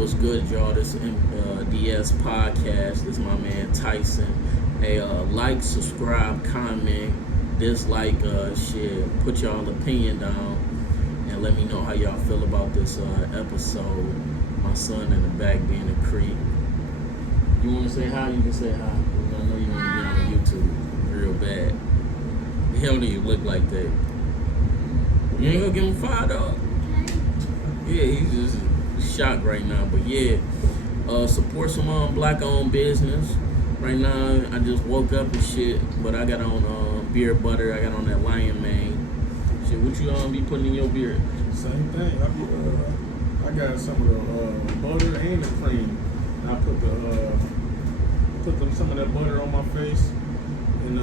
What's good, y'all? This is DS Podcast. This is my man Tyson. Hey, like, subscribe, comment, dislike, shit. Put y'all opinion down and let me know how y'all feel about this episode. My son in the back being a creep. You want to say hi? You can say hi. I know you want to get on YouTube real bad. He don't even look like that. You ain't gonna give him fired up? Yeah, he's just shocked right now. But yeah, support some black-owned business. Right now, I just woke up and shit, but I got on beard butter. I got on that lion mane. Shit, what you be putting in your beard? Same thing. I got some of the butter and the cream. And I put some of that butter on my face, and I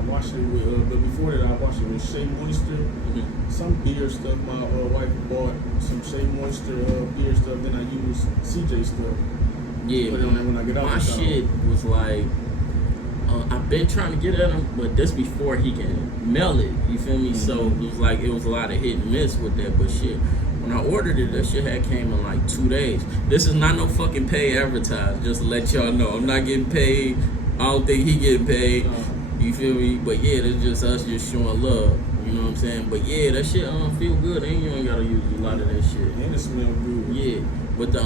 wash it with. But before that, I wash it with Shea Moisture. Mm-hmm. Some beard stuff. My wife bought some Shea Moisture beard stuff. Then I use CJ stuff. Yeah, put it on there when I get out. My shit was like, I've been trying to get at him, but this before he can mail it. You feel me? Mm-hmm. So it was a lot of hit and miss with that. But shit, when I ordered it, that shit had came in like 2 days. This is not no fucking pay advertise. Just to let y'all know, I'm not getting paid. I don't think he getting paid. You feel me? But yeah, it's just us just showing love. You know what I'm saying? But yeah, that shit feel good. And you ain't gotta use a lot of that shit. And it smell good. Yeah. With the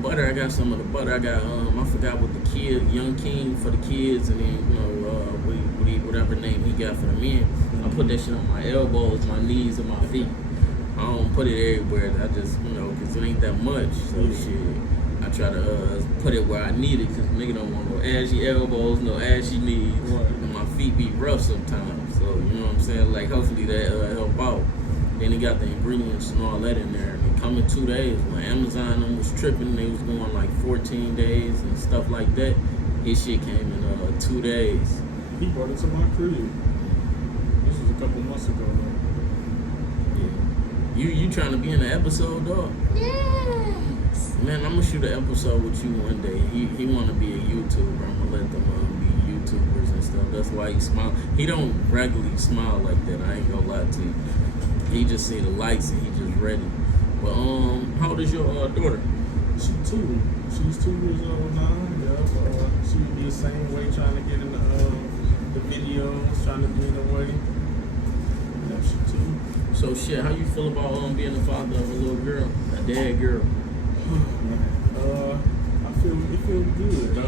butter, I got some of the butter. I got I forgot what the kid, Young King for the kids, and then whatever name he got for the men. I put that shit on my elbows, my knees, and my feet. I don't put it everywhere. I just because it ain't that much. So shit, I try to put it where I need it, because nigga don't want no ashy elbows, no ashy knees, and my feet be rough sometimes. So you know what I'm saying? Like hopefully that help out. Then he got the ingredients and all that in there. And come in 2 days. When Amazon was tripping, they was going like 14 days and stuff like that. His shit came in 2 days. He brought it to my crib. This was a couple months ago. Yeah. You trying to be in the episode, dog? Yes. Man, I'm gonna shoot an episode with you one day. He wanna be a YouTuber. I'm gonna let them be YouTubers and stuff. That's why he smile. He don't regularly smile like that. I ain't gonna lie to you. He just see the lights and he just ready. But how old is your daughter? She's 2. She's 2 years old now. Yeah, she would be the same way, trying to get in the videos, trying to be in the way. Yeah, she's 2. So shit, how you feel about being the father of a little girl, a dad girl? I feel good.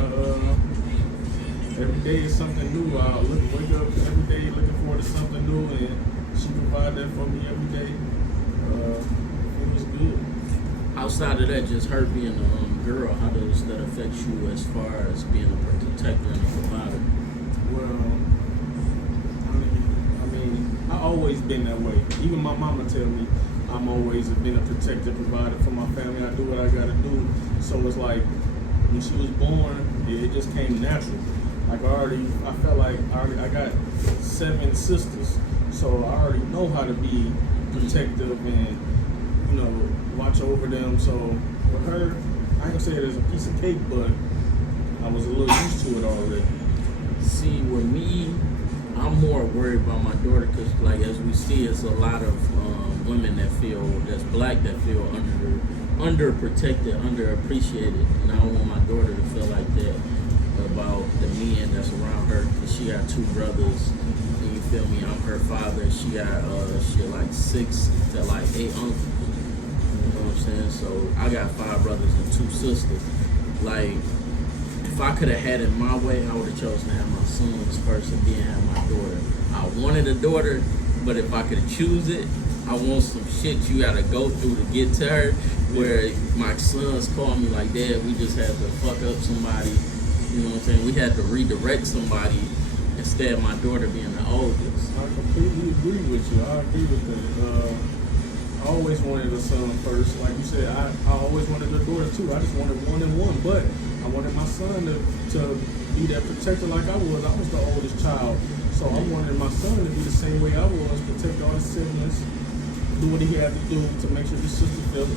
Every day is something new. I wake up every day looking forward to something new, and she provide that for me every day. It was good. Outside of that, just her being a girl, how does that affect you as far as being a protector and a provider? Well, I mean, I always been that way. Even my mama tell me I'm always been a protector, provider for my family. I do what I gotta do. So it's like when she was born, it just came natural. Like I felt like I got 7 sisters. So I already know how to be protective and, watch over them. So with her, I ain't gonna say it as a piece of cake, but I was a little used to it already. See, with me, I'm more worried about my daughter, because, like, as we see, it's a lot of women that's black, that feel underprotected, underappreciated. And I don't want my daughter to feel like that about the men that's around her, because she got 2 brothers. You feel me? I'm her father. She got like 6 to like 8 uncles. You know what I'm saying? So I got 5 brothers and 2 sisters. Like, if I could have had it my way, I would have chosen to have my sons first and then have my daughter. I wanted a daughter, but if I could choose it, I want some shit you gotta go through to get to her. Where my sons call me like, Dad, we just had to fuck up somebody. You know what I'm saying? We had to redirect somebody instead of my daughter being the oldest. I completely agree with you. I agree with that. I always wanted a son first. Like you said, I always wanted a daughter too. I just wanted 1 and 1. But I wanted my son to be that protector like I was. I was the oldest child. So I wanted my son to be the same way I was, protect all his siblings, do what he had to do to make sure his sister felt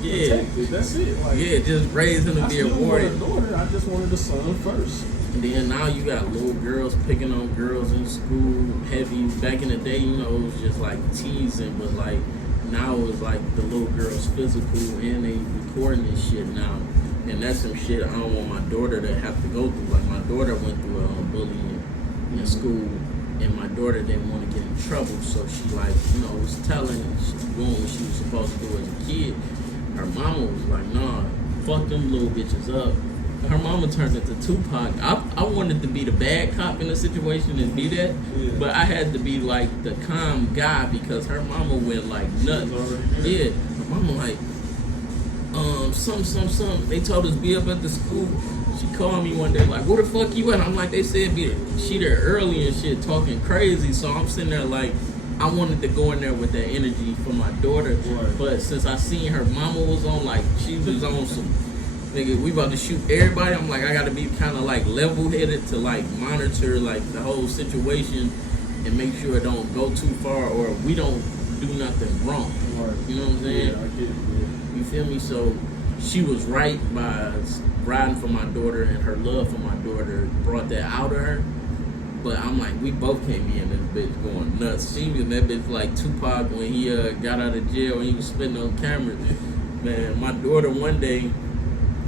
protected. That's it. Like, yeah, just raise him to be a warrior. I still wanted a daughter. I just wanted a son first. And then now you got little girls picking on girls in school heavy. Back in the day, it was just like teasing, but like now it's like the little girl's physical and they recording this shit now. And that's some shit I don't want my daughter to have to go through. Like my daughter went through bullying in school, and my daughter didn't want to get in trouble, so she was telling and she was doing what she was supposed to do as a kid. Her mama was like, nah, fuck them little bitches up. Her mama turned into Tupac. I wanted to be the bad cop in the situation and be that, but I had to be like the calm guy because her mama went like nuts. Yeah, her mama like, some. They told us be up at the school. She called me one day like, where the fuck you at? I'm like, they said she there early and shit, talking crazy. So I'm sitting there like, I wanted to go in there with that energy for my daughter. Right. But since I seen her mama was on, like, she was on some, nigga, we about to shoot everybody. I'm like, I gotta be kind of like level-headed to like monitor like the whole situation and make sure it don't go too far or we don't do nothing wrong. Right. You know what I'm saying? Yeah, I get it. Yeah. You feel me? So she was right by riding for my daughter, and her love for my daughter brought that out of her. But I'm like, we both came in this bitch going nuts. She was that bitch like Tupac when he got out of jail and he was spitting on cameras. Man, my daughter one day,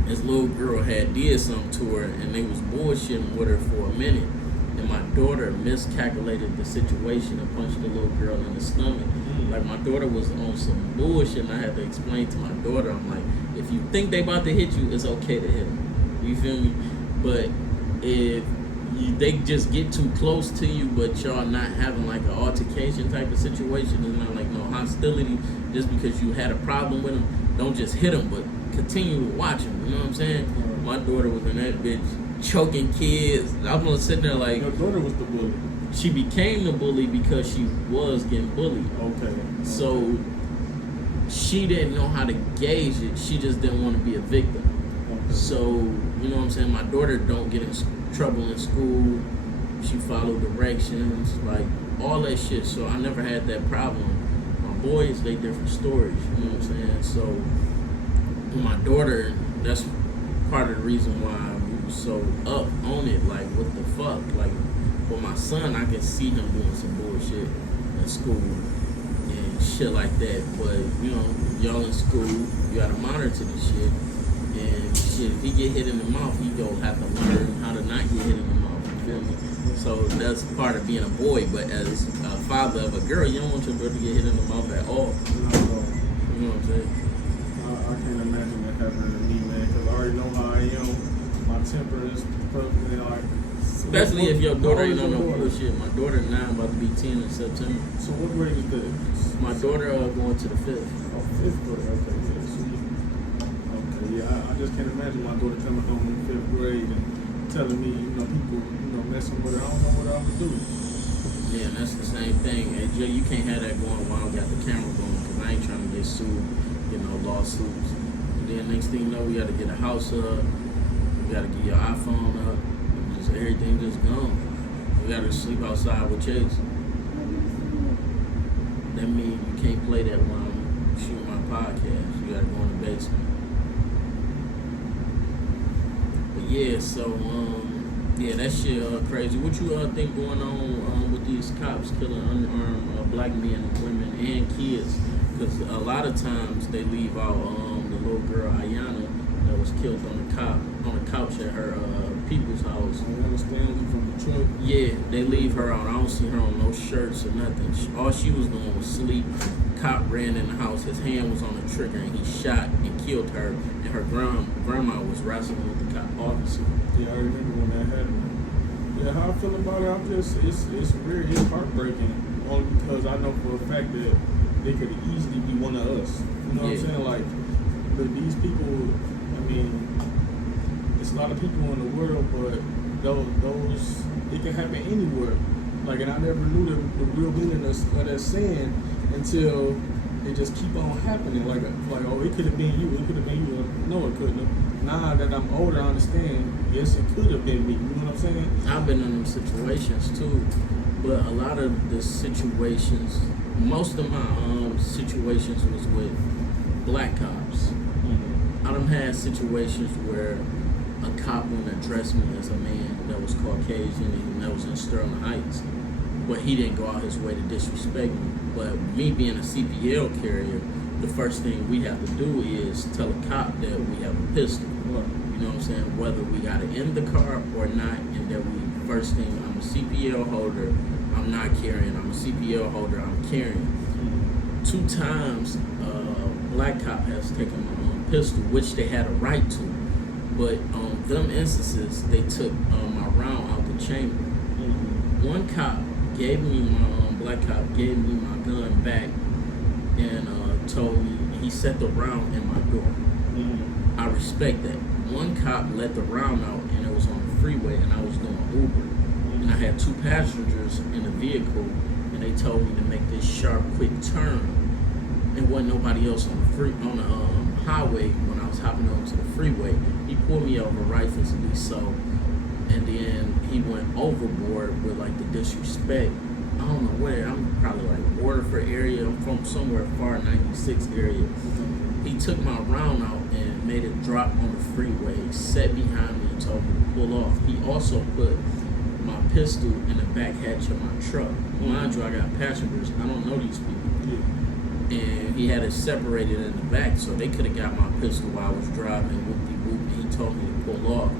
this little girl had did something to her, and they was bullshitting with her for a minute. And my daughter miscalculated the situation and punched the little girl in the stomach. Like, my daughter was on some bullshit, and I had to explain to my daughter, I'm like, if you think they about to hit you, it's okay to hit them. You feel me? But if they just get too close to you, but y'all not having like an altercation type of situation, it's not like no hostility, just because you had a problem with them, don't just hit them, but continue to watch them. You know what I'm saying? My daughter was in that bitch choking kids. I'm gonna sit there like, your daughter was the bully. She became the bully because she was getting bullied. Okay. So she didn't know how to gauge it. She just didn't want to be a victim. Okay. So, you know what I'm saying? My daughter don't get in trouble in school. She followed directions, like all that shit. So I never had that problem. My boys, they different stories. You know what I'm saying? So my daughter, that's part of the reason why we were so up on it. Like, what the fuck? Like, with my son, I can see him doing some bullshit in school and shit like that. But, you know, y'all in school, you gotta monitor this shit. And shit, if he get hit in the mouth, he gonna have to learn how to not get hit in the mouth. You feel me? So that's part of being a boy. But as a father of a girl, you don't want your brother to get hit in the mouth at all. No. You know what I'm saying? I can't imagine that happening to me, man, because I already know how I am. My temper is perfectly like. Especially if your daughter ain't on no bullshit. My daughter now about to be 10 in September. So what grade is that? My daughter going to the 5th. Oh, 5th grade. Okay, yeah, sweet. Okay, yeah, I just can't imagine my daughter coming home in 5th grade and telling me, people, messing with her. I don't know what I would do. Yeah, and that's the same thing. And Jay, you can't have that going while I got the camera going, because I ain't trying to get sued, lawsuits. And then next thing you know, we got to get a house up. We got to get your iPhone up. Just everything just gone. We got to sleep outside with Chase. That means you can't play that while I'm shooting my podcast. You got to go in the basement. But yeah, so yeah, that shit crazy. What you think going on with these cops killing unarmed black men, women, and kids? Because a lot of times they leave out the little girl Ayana that was killed on the couch at her people's house. I understand from the truck. Yeah, they leave her out. I don't see her on no shirts or nothing. All she was doing was sleep. Cop ran in the house. His hand was on the trigger, and he shot and killed her. And her grandma was wrestling with the cop officer. Yeah, I remember when that happened. Yeah, how I feel about it, it's heartbreaking. Only because I know for a fact that they could easily be one of us. You know what I'm saying? Like, but these people, it's a lot of people in the world, but those it can happen anywhere. Like, and I never knew the real meaning of that saying until it just keep on happening. Like oh, it could have been you. It could have been you. No, it couldn't have. Now that I'm older, I understand. Yes, it could have been me. You know what I'm saying? I've been in them situations too, but a lot of the situations, most of my situations was with black cops. Mm-hmm. I done had situations where a cop wouldn't address me as a man that was Caucasian and that was in Sterling Heights. but he didn't go out his way to disrespect me. But me being a CPL carrier, the first thing we have to do is tell a cop that we have a pistol. Right. You know what I'm saying? Whether we got it in the car or not, and that we, first thing, I'm a CPL holder, I'm not carrying. I'm a CPL holder, I'm carrying. 2 times, black cop has taken my pistol, which they had a right to. But on them instances, they took my round out the chamber. One cop gave me black cop gave me my gun back and told me, he set the round in my door. I respect that. One cop let the round out and it was on the freeway and I was doing Uber. And I had 2 passengers in the vehicle and they told me to make this sharp, quick turn. There wasn't nobody else on the highway when I was hopping onto the freeway. He pulled me over rightfully so. And then he went overboard with like the disrespect. I don't know where. I'm probably like Waterford area. I'm from somewhere far 96 area. He took my round out and made it drop on the freeway, sat behind me and told me to pull off. He also put my pistol in the back hatch of my truck. Mind you, I got passengers. I don't know these people. And he had it separated in the back, so they could have got my pistol while I was driving. Whoop-de-whoop. He told me to pull off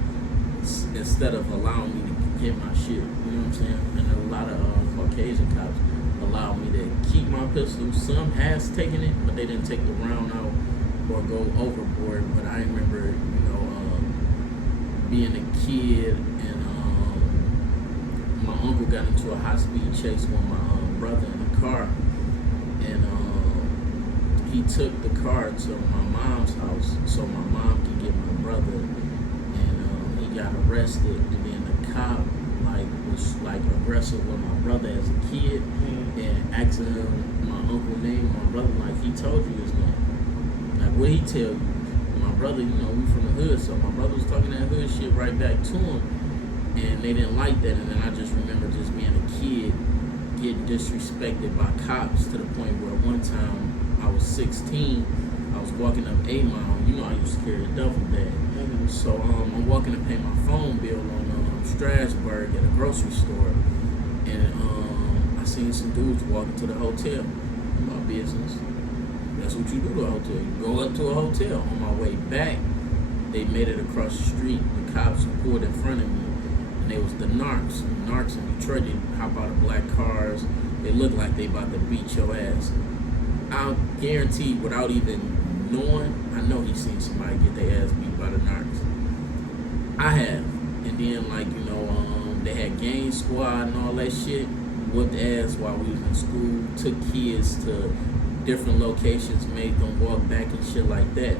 instead of allowing me to get my shit. You know what I'm saying? And a lot of Caucasian cops allowed me to keep my pistol. Some has taken it, but they didn't take the round out or go overboard. But I remember, being a kid and my uncle got into a high-speed chase with my brother in the car. And he took the car to my mom's house so my mom could get my brother. And he got arrested. And then the cop was aggressive with my brother as a kid and asking him my uncle name, my brother, like, he told you his name. Like, what he tell you? And my brother, we from the hood, so my brother was talking that hood shit right back to him. And they didn't like that. And then I just remember just being a kid getting disrespected by cops to the point where one time I was 16, I was walking up A Mile. I used to carry a duffel bag. So I'm walking to pay my phone bill on Strasburg at a grocery store, and I seen some dudes walking to the hotel. My business. That's what you do to a hotel. You go up to a hotel. On my way back, they made it across the street. The cops pulled in front of me, and they was the narcs. Narcs in Detroit, they hop out of black cars. They look like they about to beat your ass. I'll guarantee, without even knowing, I know he's seen somebody get their ass beat by the narcs. I have. And then, they had gang squad and all that shit. Whooped ass while we was in school. Took kids to different locations, made them walk back and shit like that.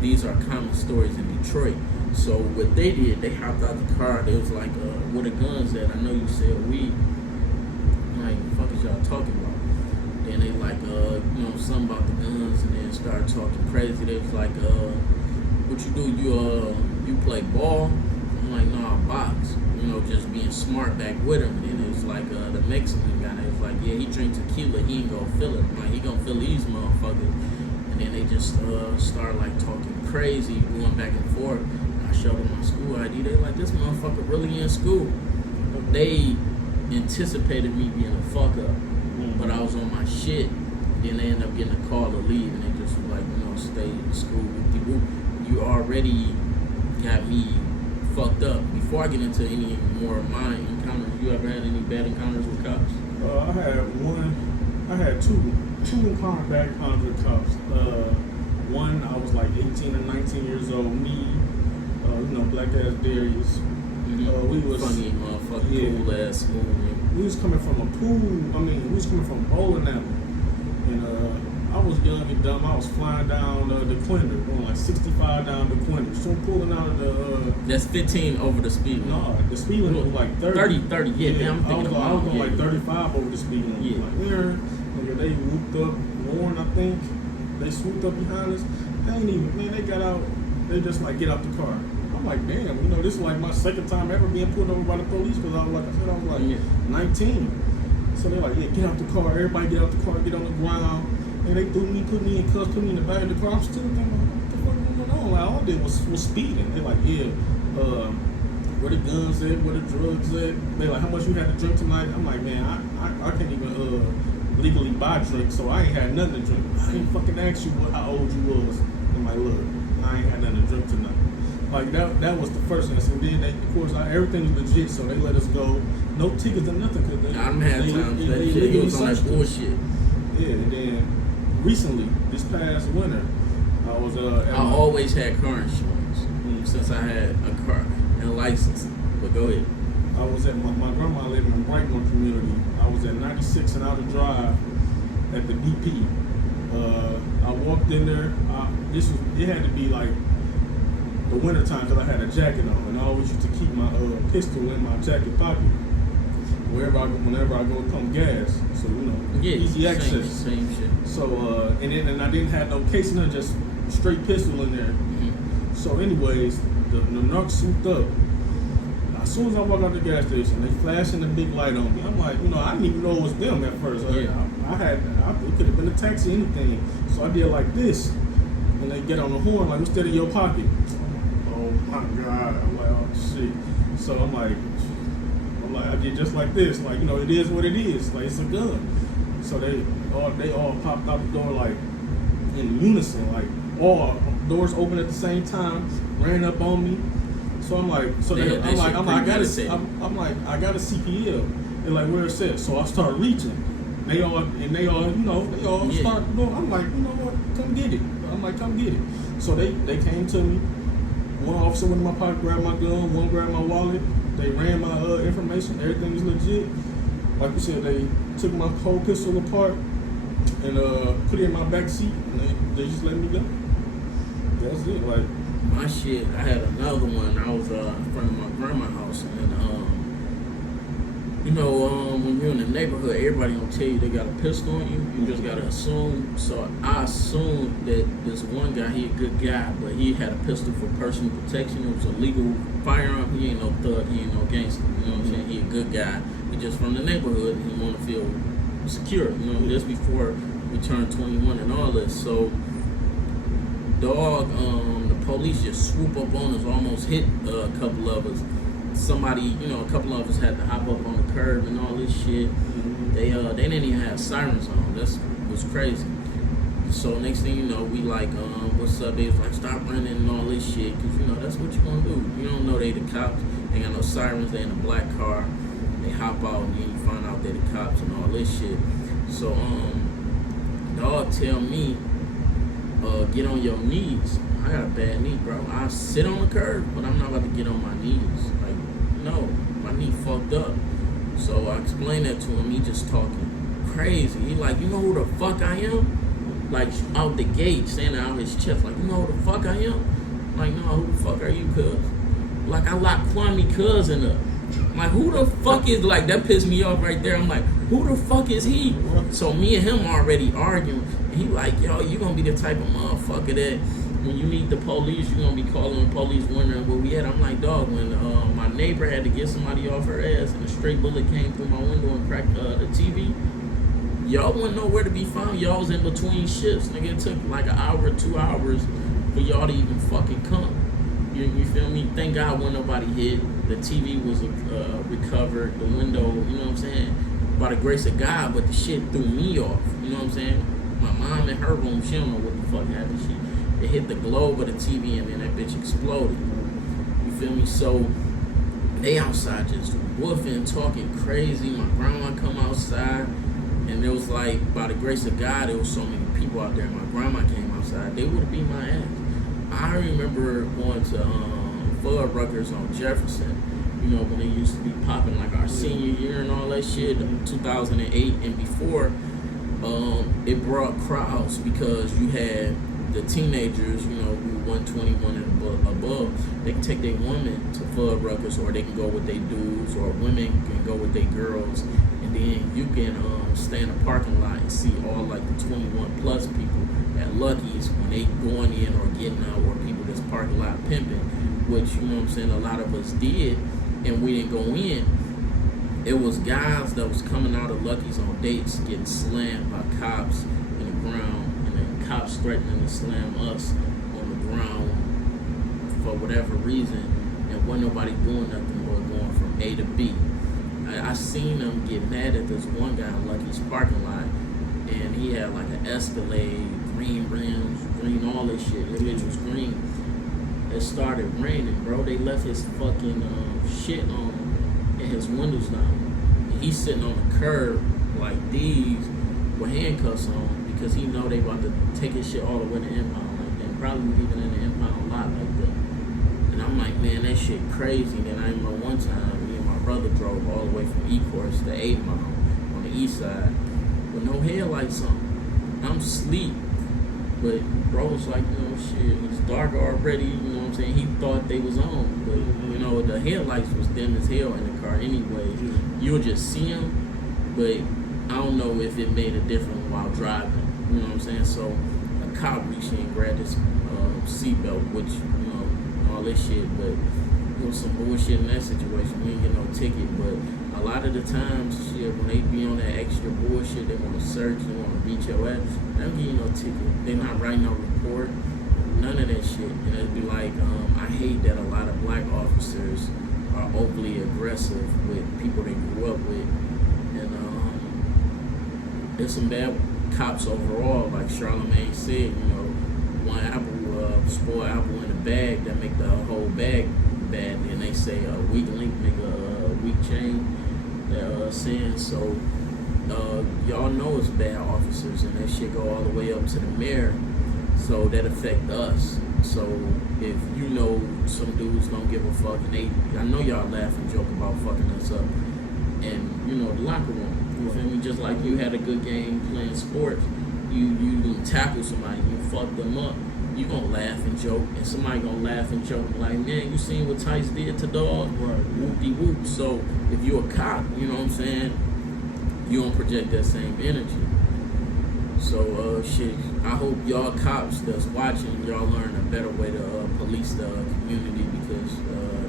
These are common stories in Detroit. So what they did, they hopped out the car. They was like, where the guns at? I know you said weed. Like, what the fuck is y'all talking about? Then they like, something about the guns, and then started talking crazy. They was like, what you do? You play ball? I'm like, no, I box. Just being smart back with him. And then it was like the Mexican guy. They was like, yeah, he drink tequila. He ain't gonna feel it. I'm like, he gonna feel these motherfuckers. And then they just started like talking crazy, going back and forth. I showed them my school ID. They like, this motherfucker really in school. They anticipated me being a fuck up, but I was on my shit. Then they ended up getting a call to leave, and they just was like, stay in school. You already got me fucked up. Before I get into any more of my encounters, you ever had any bad encounters with cops? I had two bad encounters with cops. One, I was like 18 or 19 years old. Me, black ass Darius. We was funny motherfucker, cool ass, smooth. We was coming from a pool. We was coming from bowling alley, and I was young and dumb. I was flying down the Quinter, going like 65 down the Quinter. So I'm pulling out of the. That's 15 over the speed limit. No, the speed limit was like 30. 30, yeah. I'm thinking I was going like 35 over the speed limit. Yeah. Like, they whooped up Warren, I think. They swooped up behind us. They got out. They just like, get out the car. I'm like, damn, this is like my second time ever being pulled over by the police, because I was like 19. So they're like, yeah, get out the car. Everybody get out the car, get on the ground. And they put me in cuffs, put me in the back of the car. I'm still thinking, what the fuck going on? Like, all I did was speeding. They're like, yeah, where the guns at, where the drugs at. They like, how much you had to drink tonight? I'm like, man, I can't even legally buy drink, so I ain't had nothing to drink. I ain't fucking ask you how old you was. I'm like, look, I ain't had nothing to drink tonight. Like that was the first thing. So then, of course, everything was legit, so they let us go. No tickets or nothing. Cause I'm having times that shit. It was on that bullshit. Yeah, and then recently, this past winter, I was I always had car insurance since I had a car and a license. But go ahead. I was at my grandma lived in Brightmore community. I was at 96 and Outer Drive at the BP. I walked in there. It had to be like the winter time because I had a jacket on, and I always used to keep my pistol in my jacket pocket whenever I go pump gas. So easy access. Same shit. So and I didn't have no case in there, just straight pistol in there. Mm-hmm. So anyways, the narcs swooped up. As soon as I walk out the gas station, they flashing a big light on me. I'm like, I didn't even know it was them at first. It could have been a taxi, anything. So I did like this, and they get on the horn like, what's that in your pocket? Oh my God! I'm like, oh shit. So I'm like, I did just like this, like it is what it is. Like it's a gun. So they all popped out the door like in unison, like all doors open at the same time, ran up on me. So I'm like, I got a CPL. They're like, where it's at? So I start reaching. They all start doing. I'm like, you know what? Come get it. I'm like, come get it. So they came to me. One officer went in my pocket, grabbed my gun. One grabbed my wallet. They ran my information. Everything is legit. Like you said, they took my whole pistol apart and put it in my back seat. And they just let me go. That's it. Like. My shit, I had another one. I was in front of my grandma's house, and when you're in the neighborhood, everybody gonna tell you they got a pistol on you. You just gotta assume. So I assumed that this one guy, he a good guy, but he had a pistol for personal protection. It was a legal firearm. He ain't no thug. He ain't no gangster. You know what I'm saying? He a good guy. He just from the neighborhood. He want to feel secure. This before we turned 21 and all this. So, dog. Police just swoop up on us, almost hit a couple of us. Somebody, a couple of us had to hop up on the curb and all this shit. They didn't even have sirens on. That was crazy. So next thing you know, we like, what's up? They was like, stop running and all this shit, because that's what you gonna do. You don't know they the cops. They got no sirens. They in a black car. They hop out and then you find out they the cops and all this shit. So dog tell me, get on your knees. I got a bad knee, bro. I sit on the curb, but I'm not about to get on my knees. Like, no, my knee fucked up. So I explained that to him. He just talking crazy. He like, you know who the fuck I am? Like, out the gate, saying out his chest, like, you know who the fuck I am? Like, no, who the fuck are you, cuz? Like, I locked Kwame Cousin up. Like, who the fuck is, like, that pissed me off right there. I'm like, who the fuck is he? So me and him already arguing. He like, yo, you gonna be the type of motherfucker that when you need the police, you're going to be calling the police wondering where we at. I'm like, dog, when my neighbor had to get somebody off her ass and a stray bullet came through my window and cracked the TV, y'all wouldn't know where to be found. Y'all was in between shifts. Nigga, it took like an hour, 2 hours for y'all to even fucking come. You feel me? Thank God when nobody hit. The TV was recovered. The window, you know what I'm saying? By the grace of God, but the shit threw me off. You know what I'm saying? My mom in her room, she don't know what the fuck happened. It hit the globe of the TV and then that bitch exploded. You feel me? So they outside just woofing, talking crazy. My grandma come outside and it was like, by the grace of God, there was so many people out there. My grandma came outside. They would have beat my ass. I remember going to Fuddruckers on Jefferson, when they used to be popping like our senior year and all that shit, 2008 and before. It brought crowds because you had the teenagers, who 121 and above, they can take their women to Fuddruckers, or they can go with their dudes, or women can go with their girls, and then you can stay in the parking lot and see all like the 21 plus people at Lucky's when they going in or getting out, or people that's parking lot pimping, which a lot of us did, and we didn't go in. It was guys that was coming out of Lucky's on dates getting slammed by cops in the ground. Cops threatening to slam us on the ground for whatever reason, and wasn't nobody doing nothing A to B. I seen them get mad at this one guy in Lucky's parking lot, and he had like an Escalade, green rims, green all this shit. His bitch was green. It started raining, bro. They left his fucking shit on and his windows down. And he's sitting on the curb like these with handcuffs on because he know they about to take his shit all the way to impound like that. Probably even in the impound lot like that. And I'm like, man, that shit crazy. Then I remember one time me and my brother drove all the way from E-Course to 8 Mile on the east side with no headlights on. I'm asleep. But bro was like, you know, shit, it's dark already, you know what I'm saying? He thought they was on. But, you know, the headlights was dim as hell in the car anyway. You'll just see them, but I don't know if it made a difference while driving. You know what I'm saying? So a cop reached in and grabbed his seatbelt, which, you know, all this shit, but it was some bullshit in that situation. We didn't get no ticket, but a lot of the times, shit, when they be on that extra bullshit, they want to search, they want to beat your ass, they don't give you no ticket. They not writing no report, none of that shit. And it'd be like, I hate that a lot of black officers are overly aggressive with people they grew up with. And there's some bad cops overall, like Charlamagne said, you know, one apple, spoiled apple in a bag that make the whole bag bad. And they say a weak link make a weak chain. They're saying so. Y'all know it's bad officers, and that shit go all the way up to the mayor. So that affect us. So if you know some dudes don't give a fuck, and I know y'all laugh and joke about fucking us up, and you know the locker room. You feel me? Just like you had a good game playing sports, you tackle somebody, you fuck them up. You gonna laugh and joke, and somebody gonna laugh and joke like, man, you seen what Tyson did to dog? Right. Whoop-de-whoop. So if you're a cop, you know what I'm saying, you don't project that same energy. So shit, I hope y'all cops that's watching, y'all learn a better way to police the community, because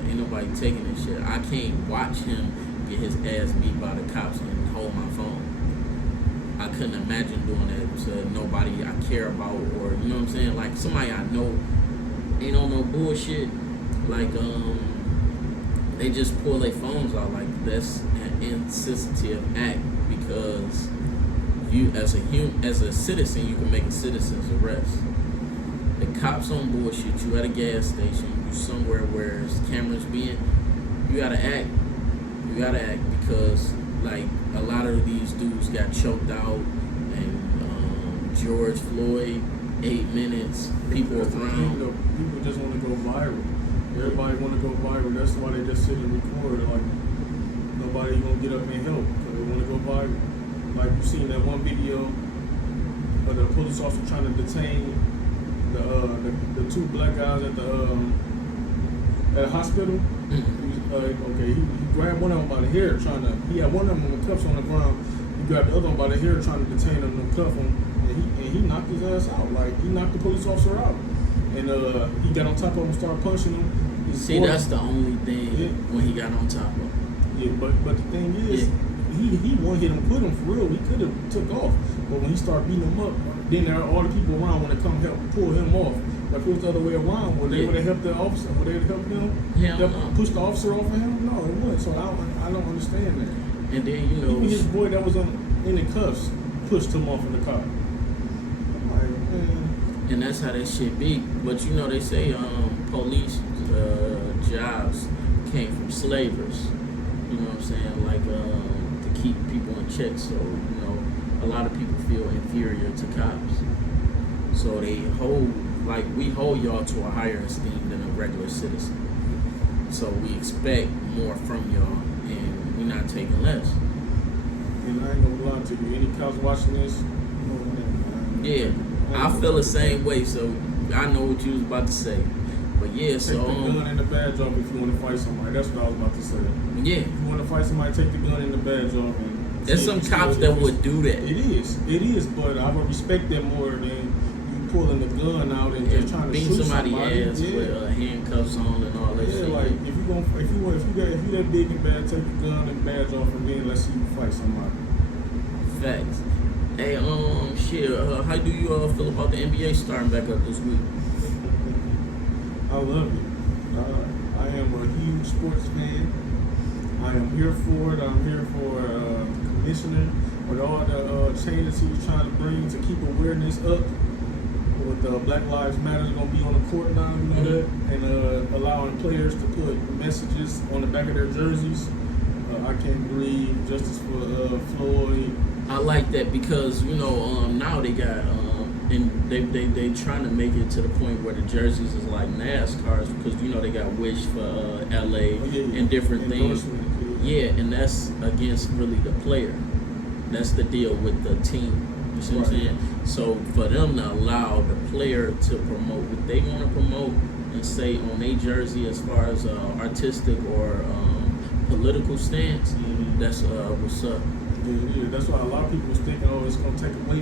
ain't nobody taking this shit. I can't watch him get his ass beat by the cops and hold my phone. I couldn't imagine doing that to nobody I care about, or you know what I'm saying, like somebody I know ain't on no bullshit. Like they just pull their phones out. Like that's an insensitive act, because you as a citizen, you can make a citizen's arrest. The cops on bullshit. You at a gas station. You somewhere where there's cameras being. You gotta act. You gotta act, because like a lot of these dudes got choked out, and George Floyd, 8 minutes, people are drowned. People just want to go viral. Everybody want to go viral. That's why they just sit and record. Like nobody gonna get up and help, because they want to go viral. Like you seen that one video of the police officer trying to detain the two black guys at the hospital. Mm-hmm. He grabbed one of them by the hair, he had one of them with cuffs on the ground. He grabbed the other one by the hair, trying to detain him and cuff him, and he knocked his ass out. Like he knocked the police officer out, and he got on top of him, and started punching him. See, that's the only thing when he got on top of him. Yeah, but the thing is, he one hit him, put him for real. He could have took off, but when he started beating him up, then there are all the people around want to come help pull him off. But if it was the other way around, would they would have helped the officer? Would they have helped him? Push the officer off of him? No, it wouldn't. So I don't understand that. And then even his boy that was in the cuffs pushed him off of the car. I'm like, man. And that's how that shit be. But you know, they say police jobs came from slavers. You know what I'm saying? Like to keep people in check. So you know, a lot of people feel inferior to cops. So they we hold y'all to a higher esteem than a regular citizen. So we expect more from y'all, and we're not taking less. And I ain't gonna lie to you. Any cops watching this? Yeah, I feel the same way. So I know what you was about to say. But yeah, take so the gun and the badge off if you want to fight somebody. That's what I was about to say. Yeah, if you want to fight somebody, take the gun and the badge off. And there's some cops that would do that. It is, but I would respect them more than pulling the gun out and just trying to shoot somebody ass with handcuffs on and all that shit. Like if you that big and bad, take the gun and badge off, and then let's see you fight somebody. Facts. Hey, how do you feel about the NBA starting back up this week? I love it. I am a huge sports fan. I am here for it. I'm here for commissioner with all the changes he was trying to bring to keep awareness up. With Black Lives Matter going to be on the court now, you know that, and allowing players to put messages on the back of their jerseys. I can't breathe, justice for Floyd. I like that because now they got and they trying to make it to the point where the jerseys is like NASCARs because they got Wish for LA and different things. Yeah, and that's against really the player. That's the deal with the team. You see what I'm saying? So for them to allow the player to promote what they want to promote and say on their jersey as far as artistic or political stance, that's what's up. Yeah, that's why a lot of people was thinking, it's going to take away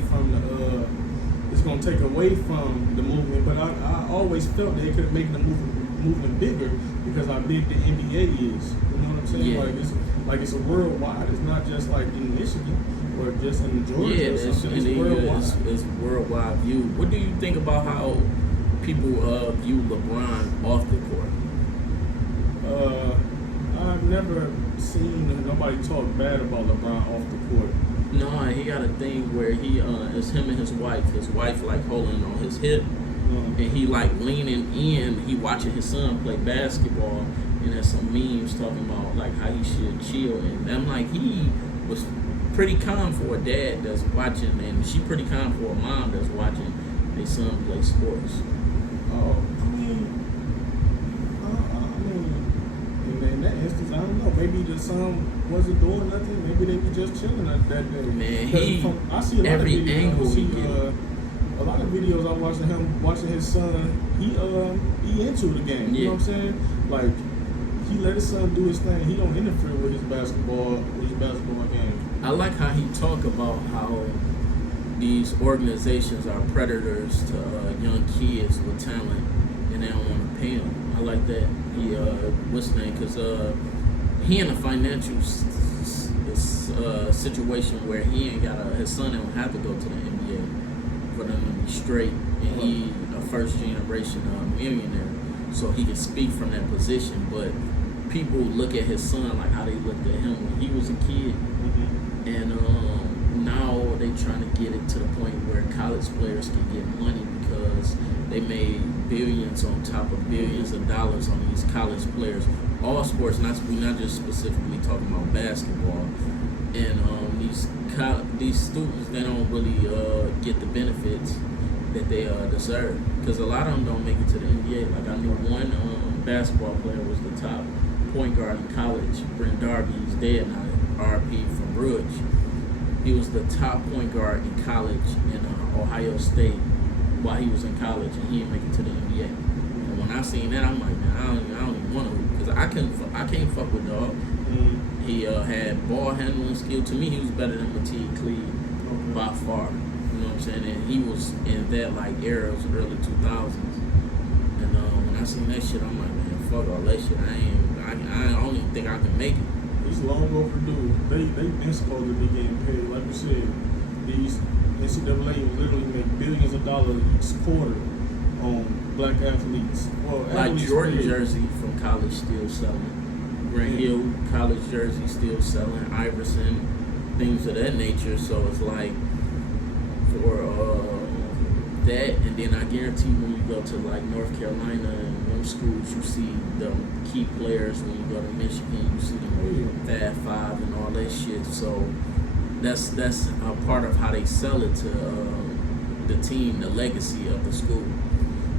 from the movement. But I always felt they could make the movement bigger because how big the NBA is. You know what I'm saying? Yeah. It's a worldwide. It's not just like in Michigan or just in Georgia. Yeah, it's worldwide. It's worldwide view. What do you think about how people view LeBron off the court? I've never seen nobody talk bad about LeBron off the court. No, he got a thing where it's him and his wife. His wife like holding on his hip, and he like leaning in. He watching his son play basketball, and there's some memes talking about like how he should chill. And I'm like, he was pretty calm for a dad that's watching, and she pretty calm for a mom that's watching their son play sports. In that instance, I don't know. Maybe the son wasn't doing nothing. Maybe they were just chilling that day. Man, I see a lot every of videos. angle he a lot of videos I'm watching him watching his son. He into the game. You know what I'm saying? Like he let his son do his thing. He don't interfere with his basketball game. I like how he talk about how these organizations are predators to young kids with talent, and they don't want to pay them. I like that. What's his name? Because he in a financial situation where he ain't got his son don't have to go to the NBA for them to be straight, and he a first generation millionaire, so he can speak from that position. But people look at his son like how they looked at him when he was a kid, and now they trying to get it to the point where college players can get money because they made billions on top of billions of dollars on these college players. All sports, we're not just specifically talking about basketball. And these students, they don't really get the benefits that they deserve because a lot of them don't make it to the NBA. Like I knew one basketball player was the top point guard in college. Brent Darby, he's dead now. RP from Bruges. He was the top point guard in college in Ohio State while he was in college, and he didn't make it to the NBA. And when I seen that, I'm like, man, I don't even want to, because I can't fuck with dog. He had ball handling skill. To me, he was better than Mateed Cleave by far. You know what I'm saying? And he was in that like era, it was early 2000s. And when I seen that shit, I'm like, man, fuck all that shit. I don't even think I can make it. It's long overdue. They've been supposed to be getting paid. Like you said, these NCAA literally make billions of dollars each quarter on black athletes. Well, like Jordan jersey from college still selling. Grant Hill college jersey still selling. Iverson, things of that nature. So it's like for that, and then I guarantee when you go to like North Carolina and them schools, you see the key players. When you go to Michigan, you see them Fab Five and all that shit. So that's a part of how they sell it to the team, the legacy of the school.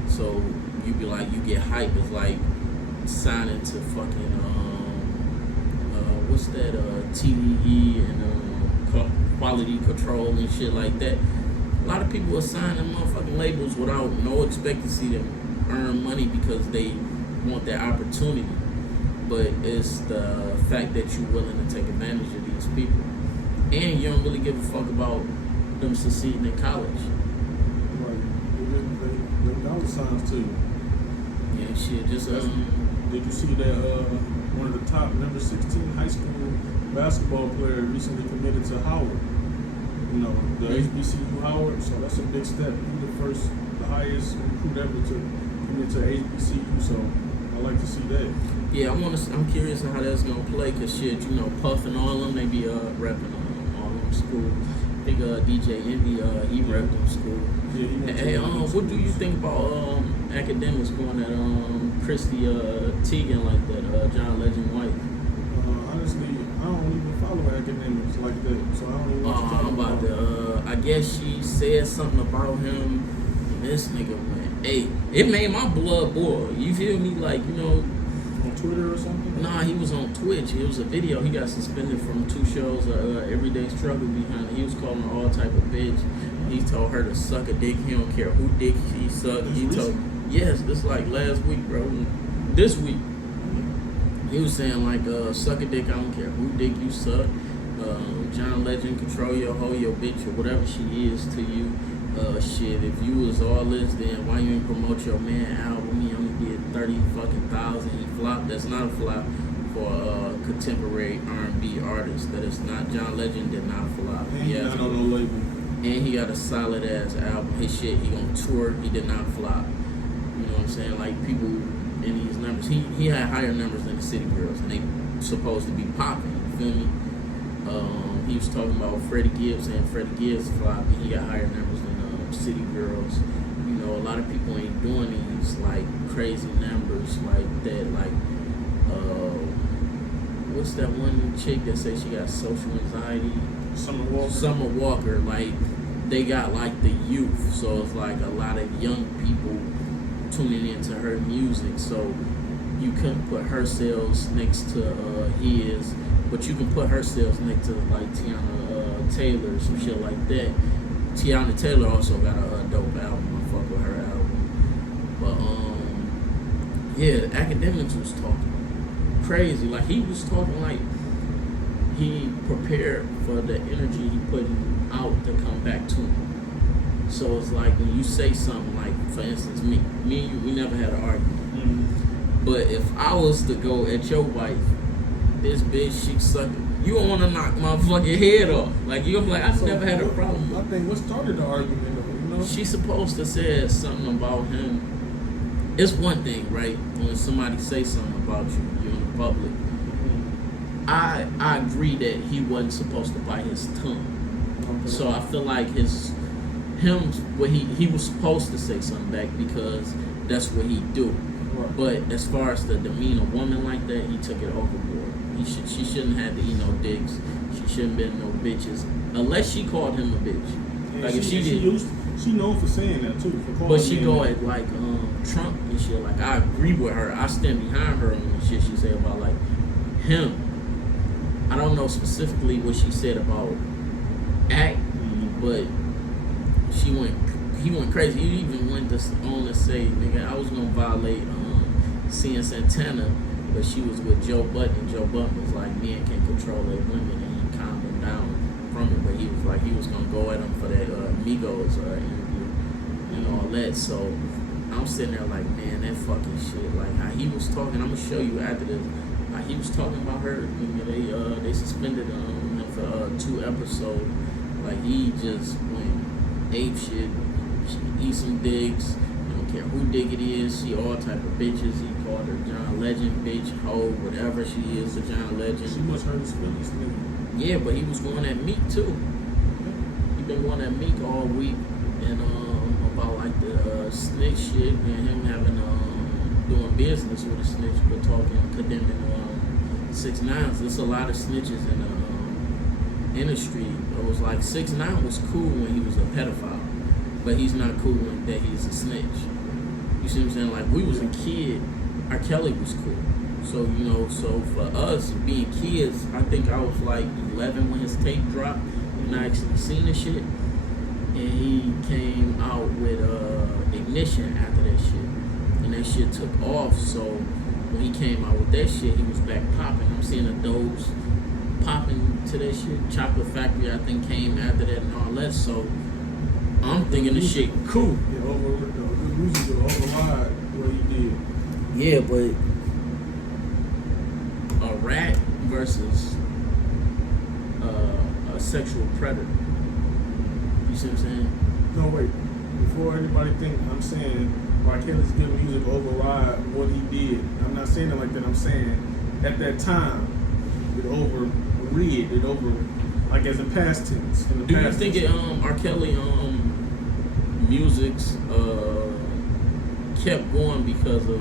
So you be like, you get hype. It's like signing to fucking what's that TDE and quality control and shit like that. A lot of people are signing motherfucking labels without no expectancy to earn money because they want that opportunity. But it's the fact that you're willing to take advantage of these people. And you don't really give a fuck about them succeeding in college. Right. They dollar signs too. Yeah, shit, just did you see that one of the top number 16 high school basketball players recently committed to Howard? You know, the HBCU Howard, so that's a big step. He's the highest recruit ever to commit to HBCU, so I like to see that. Yeah, I'm curious on how that's gonna play, cause shit, you know, Puff and all them, they be repping all them school. I think DJ Envy, he repped them school. Yeah, he went Hey, to what do you think about academics going at Christy Teigen like that, John Legend White? Honestly, I don't even follow academics like that, so I don't even know what you're talking I'm about to, I guess she said something about him, and this nigga went, hey, it made my blood boil. You feel me? Like, you know, on Twitter or something? nah, he was on Twitch. It was a video. He got suspended from 2 shows, Everyday Struggle Behind It. He was calling her all type of bitch. He told her to suck a dick. He don't care who dick she sucked. He told, yes, this like last week, bro. This week, he was saying like, suck a dick. I don't care who dick you suck. John Legend, control your hoe, your bitch, or whatever she is to you. Shit, if you was all this, then why you ain't promote your man album? He only did 30 fucking thousand. He flopped. That's not a flop for a contemporary R&B artist. That is not. John Legend did not flop. And he's not on no label. And he got a solid ass album. His shit, he gonna tour. He did not flop. You know what I'm saying? Like people in these numbers, he had higher numbers than the City Girls, and they supposed to be popping. You feel me? He was talking about Freddie Gibbs, and Freddie Gibbs flopped, and he got higher numbers than City Girls. You know, a lot of people ain't doing these like crazy numbers like that. Like, what's that one chick that says she got social anxiety? Summer Walker. Like, they got like the youth, so it's like a lot of young people tuning into her music. So you couldn't put her sales next to his, but you can put her sales next to like Tiana Taylor, some shit like that. Tiana Taylor also got a dope album. I fuck with her album. But yeah, Academics was talking crazy. Like, he was talking like he prepared for the energy he put out to come back to him. So it's like when you say something like, for instance, me and you, we never had an argument. Mm-hmm. But if I was to go at your wife, this bitch, she sucking. You don't want to knock my fucking head off. Like, you're like, I've never had a problem. I think what started the argument, though, you know? She's supposed to say something about him. It's one thing, right? When somebody say something about you, you're in the public. I agree that he wasn't supposed to bite his tongue. Okay. So I feel like he was supposed to say something back because that's what he do. Right. But as far as the demean a woman like that, he took it overboard. She shouldn't have to eat no dicks. She shouldn't been no bitches unless she called him a bitch. And like if she did, she known for saying that too. but she go at like Trump and shit. Like, I agree with her. I stand behind her on the shit she said about like him. I don't know specifically what she said about act, but he went crazy. He even went on to say, nigga, I was gonna violate Cian Santana, but she was with Joe Budden. Joe Budden was like, men can't control their women, and he calmed him down from it. But he was like, he was gonna go at him for that Migos interview and all that. So I'm sitting there like, man, that fucking shit. Like, how he was talking. I'm gonna show you after this. How he was talking about her. You know, they suspended him for 2 episodes. Like, he just went ape shit. She eat some dicks. Don't care who dick it is. She all type of bitches. He called her John Legend, bitch, hoe, whatever she is to John Legend. She must hurt his feelings. Yeah, but he was going at Meek too. He been going at Meek all week, and about like the snitch shit and him having doing business with a snitch, but talking, condemning 6ix9ine. There's a lot of snitches in the industry. It was like 6ix9ine was cool when he was a pedophile, but he's not cool when that he's a snitch. You see what I'm saying? Like, we was a kid, R. Kelly was cool. So, you know, so for us being kids, I think I was like 11 when his tape dropped, and I actually seen the shit. And he came out with Ignition after that shit, and that shit took off. So when he came out with that shit, he was back popping. I'm seeing the Does popping to that shit. Chocolate Factory, I think, came after that and all that. So I'm thinking the shit cool. Yeah, the music will override what he did. Yeah, but a rat versus a sexual predator. You see what I'm saying? No, wait. Before anybody think I'm saying R. Kelly's good music override what he did. I'm not saying it like that. I'm saying at that time, it over, like as in past tense. In the Do you past think tense. R. Kelly music's kept going because of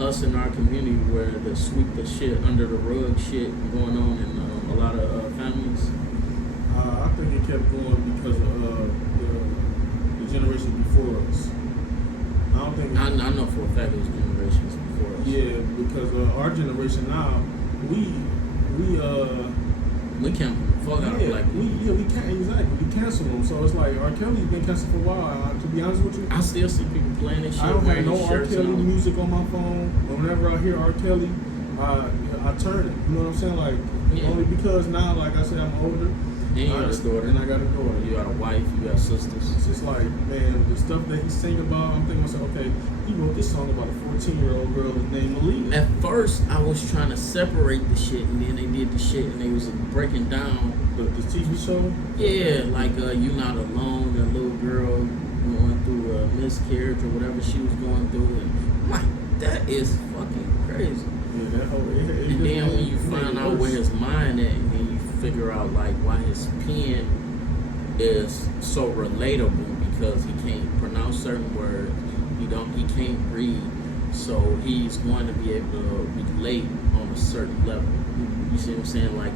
us in our community, where the sweep the shit under the rug shit going on in a lot of families? I think it kept going because of the generation before us. I don't think. I know for a fact it was generations before us. Yeah, because our generation now, we can't fuck out of black people. we can't exactly. We cancel them, so it's like R. Kelly's been canceled for a while. To be honest with you, I still see people playing this shit. I don't have wearing no his R. shirts Kelly and all. music on my phone. Whenever I hear R. Kelly, I turn it. You know what I'm saying? Like Yeah. only because now, like I said, I'm older. And you got a daughter. And I got a daughter. You got a wife. You got sisters. It's just like, man, the stuff that he's singing about, I'm thinking to myself, okay, he wrote this song about a 14-year-old girl named Malika. At first, I was trying to separate the shit, and then they did the shit, and they was breaking down. The TV show? Yeah, like You Not Alone, that little girl going through a miscarriage or whatever she was going through, and I'm like, that is fucking crazy. Yeah, that whole. And then when you find out where his mind at, and then you figure out like why his pen is so relatable, because he can't pronounce certain words, he can't read, so he's going to be able to relate on a certain level. You see what I'm saying? Like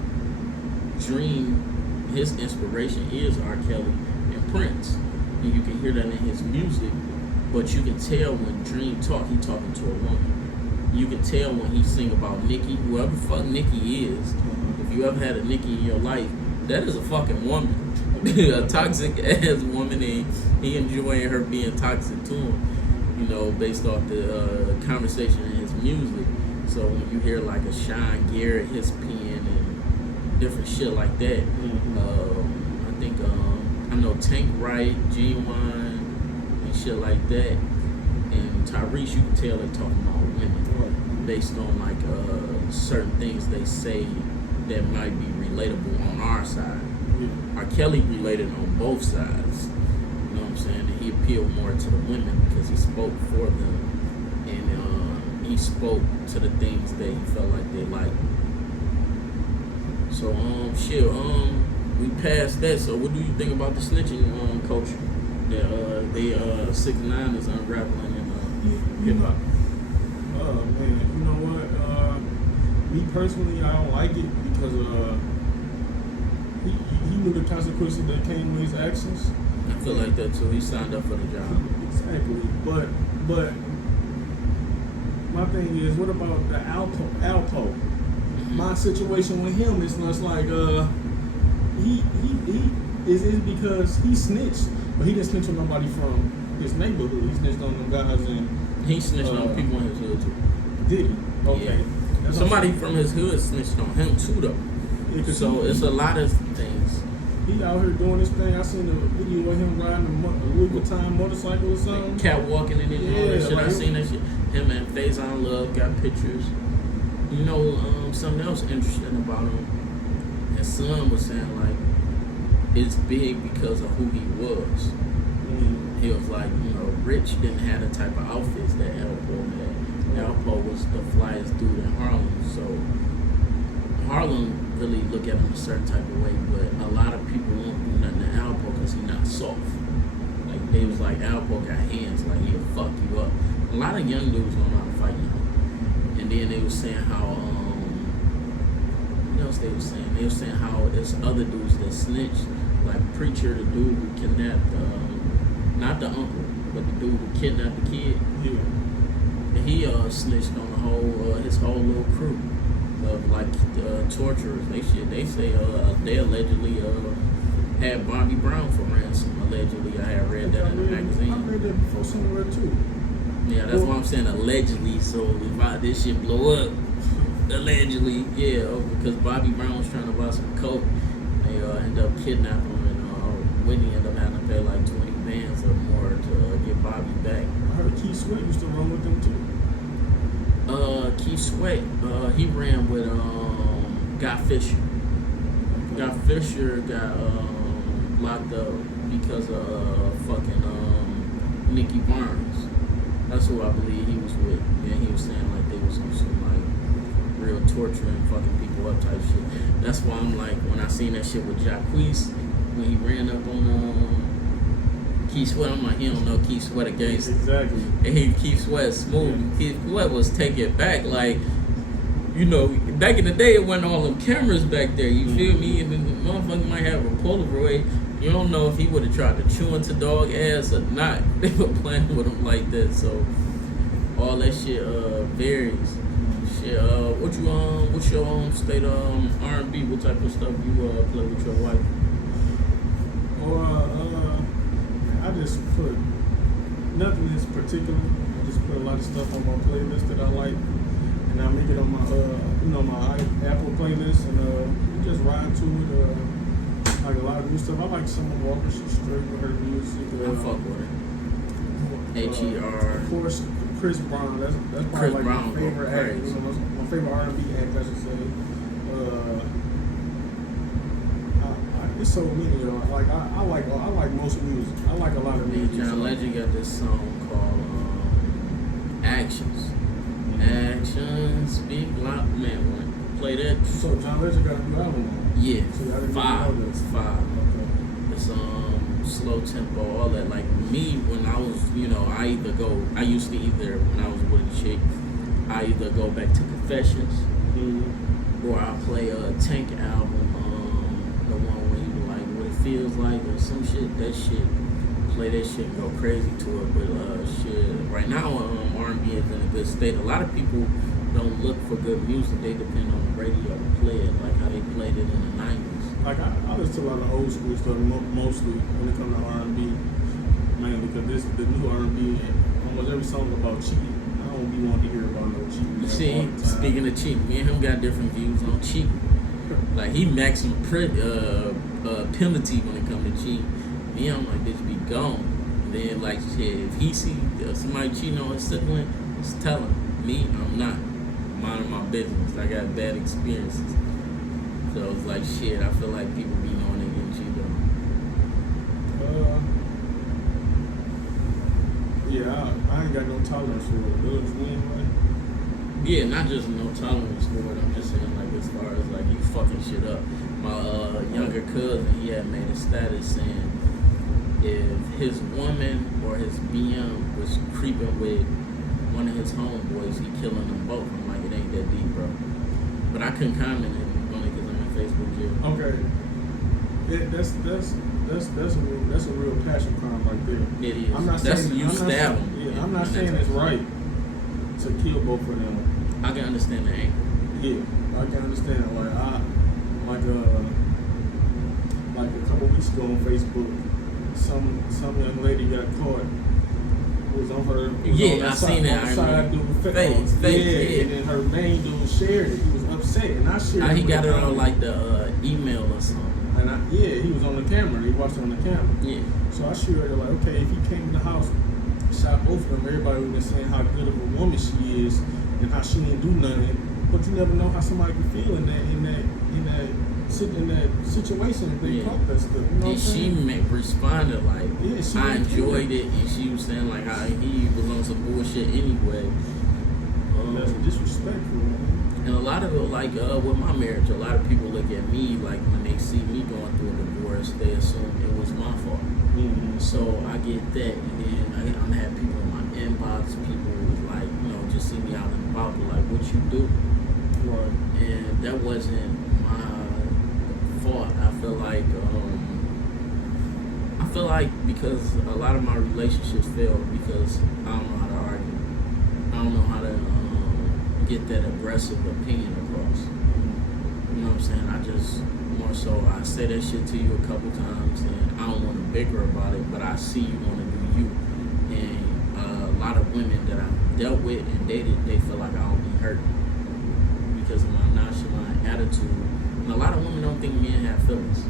Dream, his inspiration is R. Kelly and Prince, and you can hear that in his music. But you can tell when Dream he talking to a woman. You can tell when he sing about Nikki, whoever the fuck Nikki is. If you ever had a Nikki in your life, that is a fucking woman. A toxic ass woman, and he enjoying her being toxic to him, you know, based off the conversation in his music. So when you hear like a Sean Garrett, his pen, and different shit like that, I think I know Tank Wright, G1, and shit like that, and Tyrese, you can tell they're talking about women based on like certain things they say that might be relatable on our side. R. Kelly related on both sides. You know what I'm saying? And he appealed more to the women because he spoke for them, and he spoke to the things that he felt like they liked. So we passed that. So what do you think about the snitching culture that they 6ix9ine is unraveling in hip hop? Man, you know what? Me personally, I don't like it because he knew the consequences that came with his actions. I feel like that too. He signed up for the job. Exactly. But my thing is, what about the Alpo? Mm-hmm. My situation with him is like he is because he snitched, but he didn't snitch on nobody from his neighborhood. He snitched on them guys in. He snitched on people in his hood too. Did he? Okay. Yeah. Somebody from his hood snitched on him too, though. Yeah, so it's a lot of things. He out here doing this thing. I seen a video of him riding a Louis Vuitton motorcycle or something. Catwalking and all that shit. like I seen that shit. Him and Faison Love got pictures. You know, something else interesting about him. His son was saying like it's big because of who he was. He was like, you know, Rich didn't have the type of outfits that Alpo had. Alpo was the flyest dude in Harlem, so Harlem really look at him a certain type of way, but a lot of people won't do nothing to Alpo because he's not soft. Like they was like, Alpo got hands, like he'll fuck you up. A lot of young dudes don't know how to fight now. And then they was saying how, what else they was saying? They was saying how there's other dudes that snitched, like Preacher, the dude who kidnapped, not the uncle, but the dude who kidnapped the kid. Yeah. And he snitched on the whole, his whole little crew of like torturers. They say they allegedly had Bobby Brown for ransom. Allegedly, I had read that in the magazine. I read that before somewhere too. Yeah, that's why I'm saying allegedly. So if this shit blow up, allegedly, yeah, because Bobby Brown was trying to buy some coke. They end up kidnapping him, and Whitney ended up having to pay like 20 bands or more to get Bobby back. I heard Keith Sweat used to run with them too. Keith Sweat, he ran with Guy Fisher. Guy Fisher got locked up because of fucking Nicky Barnes. That's who I believe he was with. And he was saying like they was on some like real torturing, fucking people up type shit. That's why I'm like, when I seen that shit with Jacquees, when he ran up on Keith Sweat, I'm like, he don't know Keith Sweat against. Exactly. And Keith Sweat smooth. Yeah. Keith Sweat was taking it back like, you know, back in the day it wasn't all them cameras back there. You feel me? And then the motherfucker might have a Polaroid. You don't know if he would have tried to chew into dog ass or not. They were playing with him like that. So all that shit varies. Shit, what's your state R&B? What type of stuff you play with your wife? I just put nothing in particular. I just put a lot of stuff on my playlist that I like, and I make it on my my Apple playlist, and we just ride to it. Like a lot of new stuff. I like Summer Walker. She's straight with her music. I fuck with her. H.E.R. Of course, Chris Brown. That's probably Chris like Brown, my favorite act. crazy. My favorite R&B act, I should say. It's so many. Like I like most music. I like a lot of music. John Legend got this song called Actions. Actions, big loud man. Play that. So John Legend got a new album. Yeah, So I didn't 5. know this. It's 5. Okay. It's slow tempo, all that. Like me, when I was, I used to either, when I was with a chick, I either go back to Confessions, or I play a Tank album, the one where you like what it feels like or some shit. That shit, play that shit and go crazy to it. But shit, right now R&B is in a good state. A lot of people don't look for good music. They depend on the radio to play it, like how they played it in the 90s. Like I listen to a lot of old school stuff mostly when it comes to R&B, mainly because the new R&B, almost every song about cheating. I don't be wanting to hear about no cheating. You see, speaking of cheating, me and him got different views on cheating. Like he maximum penalty when it comes to cheating. Me, I'm like, bitch, be gone. Then like shit, if he see somebody cheating on his sibling, just tell him. Me, I'm not. Minding my business. I got bad experiences. So it's like shit, I feel like people be knowing they getting cheated on. Yeah, I ain't got no tolerance for it. Anyway. Yeah, not just no tolerance for it. I'm just saying, like, as far as like you fucking shit up. My younger cousin, he had made a status saying if his woman or his BM was creeping with one of his homeboys, he killing them both. I'm like, it ain't that deep, bro. But I couldn't comment it only because I'm in Facebook jail. Okay. That's a real passion crime right there. It is. I'm not saying you stab them. Yeah, I'm not saying it's right to kill both of them. I can understand the anger. Yeah, I can understand. Like a couple weeks ago on Facebook, some young lady got caught. Was on her. Yeah, I seen that. Side dude, Fake, yeah, and then her main dude shared it. He was upset, and I shared it. He got it on like the email or something. And he was on the camera. He watched it on the camera. Yeah. So I shared it like, okay, if he came to the house, shot both of them, everybody would have been saying how good of a woman she is and how she didn't do nothing. But you never know how somebody could feel in that situation if they caught that stuff. You know And she responded like, she I enjoyed it, and she was saying like how he was on some bullshit anyway. That's disrespectful, man. And a lot of it, like with my marriage, a lot of people look at me like when they see me going through a divorce, they assume it was my fault. Mm-hmm. So I get that, and then I'm having people in my inbox, people was like, just see me out and about, but like, what you do? Right. And that wasn't my fault. I feel like because a lot of my relationships failed because I don't know how to argue. I don't know how to get that aggressive opinion across. You know what I'm saying? I just more so I say that shit to you a couple times and I don't want to bicker about it, but I see you want to do you. And a lot of women that I've dealt with and dated, they feel like I'll be hurt because of my nonchalant attitude. And a lot of women don't think men have feelings.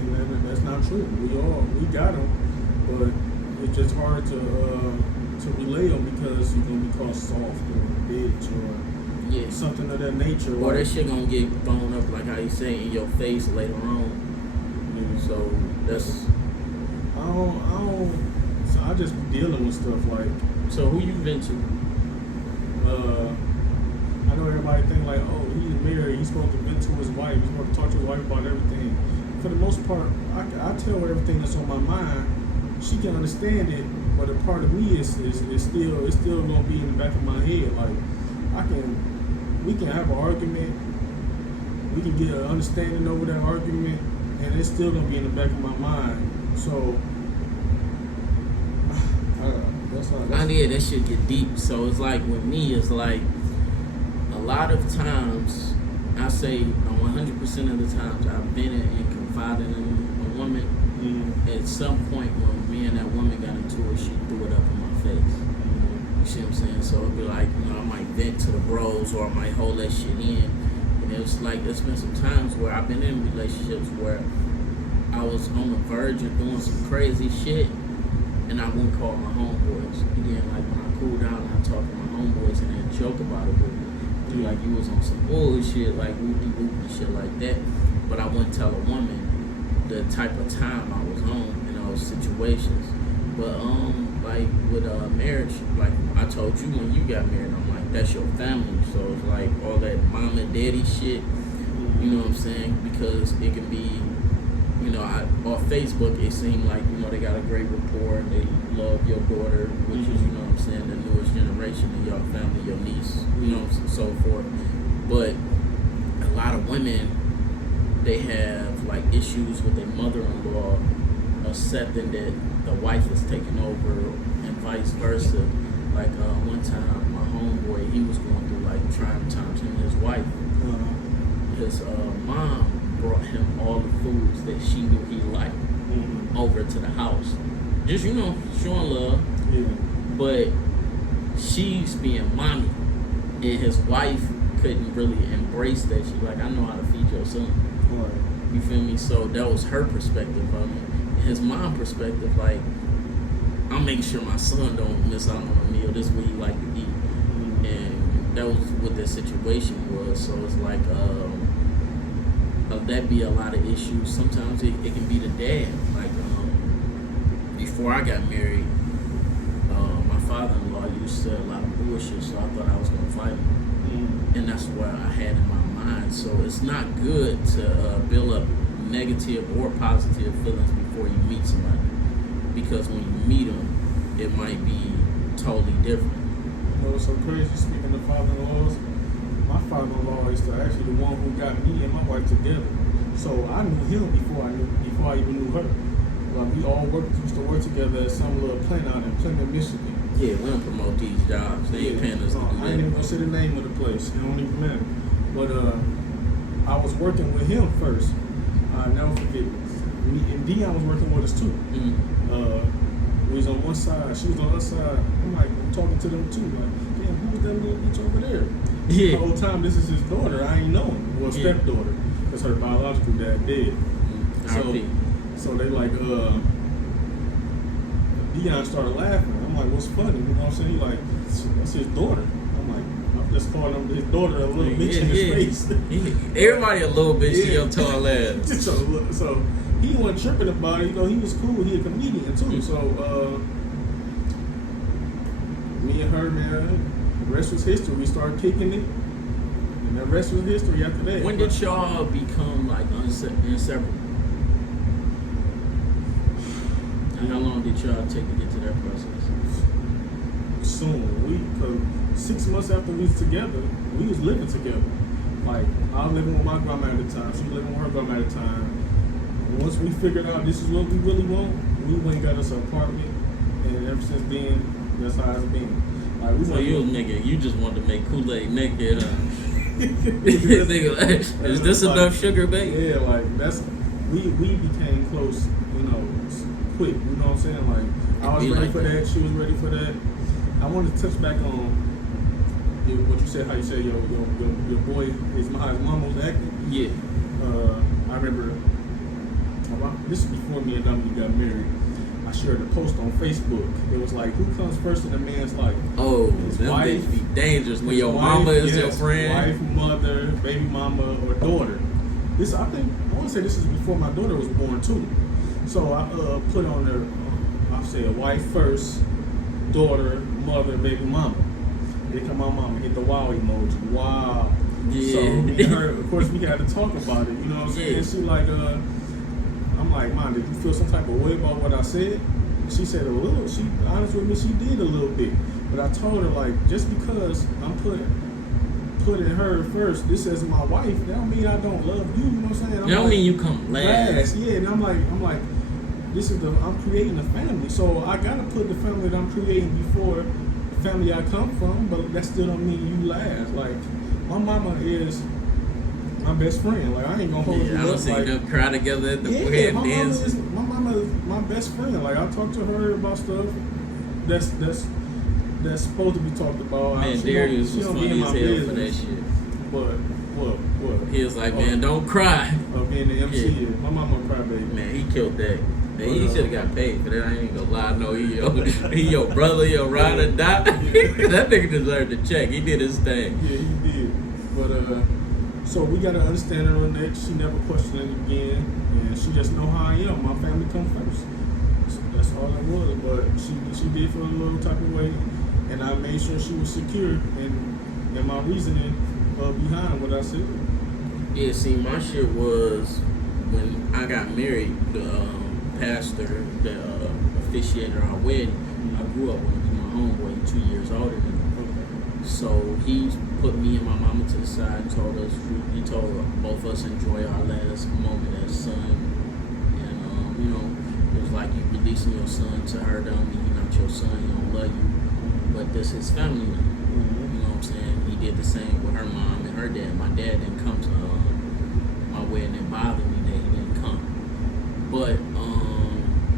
And that's not true. We got them, but it's just hard to relay them because you're gonna be called soft or bitch or something of that nature. Or that shit gonna get thrown up like how you say in your face later on. Yeah. So that's. I don't I just be dealing with stuff like. So who you vent to? I know everybody think like, oh, he's married, he's supposed to vent to his wife, he's supposed to talk to his wife about everything. For the most part, I tell her everything that's on my mind. She can understand it, but a part of me is still gonna be in the back of my head. Like we can have an argument, we can get an understanding over that argument, and it's still gonna be in the back of my mind. So that shit get deep. So it's like with me, it's like a lot of times, I say 100% of the times I've been and confided in a woman. Mm-hmm. At some point when me and that woman got into it, she threw it up in my face. Mm-hmm. You see what I'm saying? So it'd be like, I might vent to the bros or I might hold that shit in. And it was like, there's been some times where I've been in relationships where I was on the verge of doing some crazy shit and I wouldn't call my homeboys. And then like when I cool down and I talk to my homeboys and they joke about it with me. Mm-hmm. Like you was on some bullshit, like whoop-de-whoop and shit like that. But I wouldn't tell a woman the type of time I was on in those situations. But like with marriage, like I told you when you got married, I'm like, that's your family. So it's like all that mom and daddy shit, you know what I'm saying? Because it can be, on Facebook it seemed like, they got a great rapport and they love your daughter, which is, the newest generation of your family, your niece, so forth. But a lot of women, they have like issues with their mother-in-law accepting that the wife is taking over and vice versa. Like one time my homeboy, he was going through like trying times, him and his wife. His mom brought him all the foods that she knew he liked over to the house. Just, showing love. Yeah. But she's being mommy. And his wife couldn't really embrace that. She's like, I know how to feed your son. Right. You feel me? So that was her perspective of it. His mom perspective, like, I'm making sure my son don't miss out on a meal. This is what he like to eat. And that was what the situation was. So it's like, that be a lot of issues. Sometimes it can be the dad. Like, before I got married, my father-in-law used to say a lot of bullshit, so I thought I was gonna fight him. And that's what I had in my mind. So it's not good to build up negative or positive feelings before you meet somebody, because when you meet them, it might be totally different. It's so crazy. Speaking of father-in-laws, my father-in-law is actually the one who got me and my wife together. So I knew him before I even knew her. We all used to work together at some little plant out in Plymouth, Michigan. Yeah, we don't promote these jobs. They ain't paying us to do that. I ain't even gonna say the name of the place. It don't even matter. But I was working with him first. I never forget. Me and Dion was working with us too. We was on one side, she was on the other side. I'm like, I'm talking to them too. Like, damn, who was that little bitch over there? Yeah. The whole time, this is his daughter. I ain't know him. Well, stepdaughter, because her biological dad dead. So they like, Dion started laughing. I'm like, what's funny? You know what I'm saying? He like, that's his daughter. I'm like, I'm just calling him his daughter a little bitch in his face. Everybody a little bitch in your tall ass. So he wasn't tripping about it. He was cool. He a comedian too. So me and her, man, the rest was history. We started kicking it, and the rest was history after that. When did y'all become like inseparable? And how long did y'all take to get to that process? Soon. Cause 6 months after we was together, we was living together. Like, I was living with my grandma at the time, she was living with her grandma at the time. Once we figured out this is what we really want, we went and got us an apartment, and ever since then, that's how it's been. Like, so you just wanted to make Kool-Aid naked, is this like, enough sugar, baby? Yeah, like, we became close, quick, you know what I'm saying? Like, I was ready for that, she was ready for that. I wanted to touch back on what you said, how you said your boy, his mom was acting. Yeah. I remember, this is before me and Dominique got married. I shared a post on Facebook. It was like, who comes first in a man's life? Oh, his them wife, be dangerous when your mama is your friend. Wife, mother, baby mama, or daughter. I want to say this is before my daughter was born too. So I put on there, I said wife first, daughter, mother, baby mama. Here come my mama, hit the wow emoji. Wow. Yeah. So me and her, of course, we had to talk about it. You know what I'm saying? Yeah. She like, I'm like, Mom, did you feel some type of way about what I said? She said a little. She honest with me, she did a little bit. But I told her like, just because I'm putting her first, this as my wife, that don't mean I don't love you. You know what I'm saying? That don't mean you come last. Yeah, and I'm like, I'm creating a family, so I gotta put the family that I'm creating before the family I come from. But that still don't mean you last. Like, my mama is my best friend. Like, I ain't gonna hold you I don't up. see Like, them cry together at the yeah, wedding my dance. mama is my best friend. Like, I talk to her about stuff that's supposed to be talked about. Man, She Darius don't was be in funny my as hell for that business. shit. But what? He was like, man, don't cry. Being the MC, Yeah. my mama crybaby. Man, he killed that. Man, he should have got paid for that. I ain't gonna lie. No, he your brother, your ride or die. That nigga deserved a check. He did his thing. Yeah, he did. But so we gotta understand her on that. She never questioned it again, and she just know how I am. My family come first. So that's all it was. But she did feel a little type of way, and I made sure she was secure in my reasoning behind what I said. Yeah, see, my shit was when I got married. The pastor that officiated our wedding, I grew up with him. He's my homeboy, 2 years older than me. So he put me and my mama to the side and told both of us enjoy our last moment as son. And you know, it was like you releasing your son to her. Don't mean he's not your son. He don't love you, but this is family now. You know what I'm saying? He did the same with her mom and her dad. My dad didn't come to my wedding. It bothered me that he didn't come. But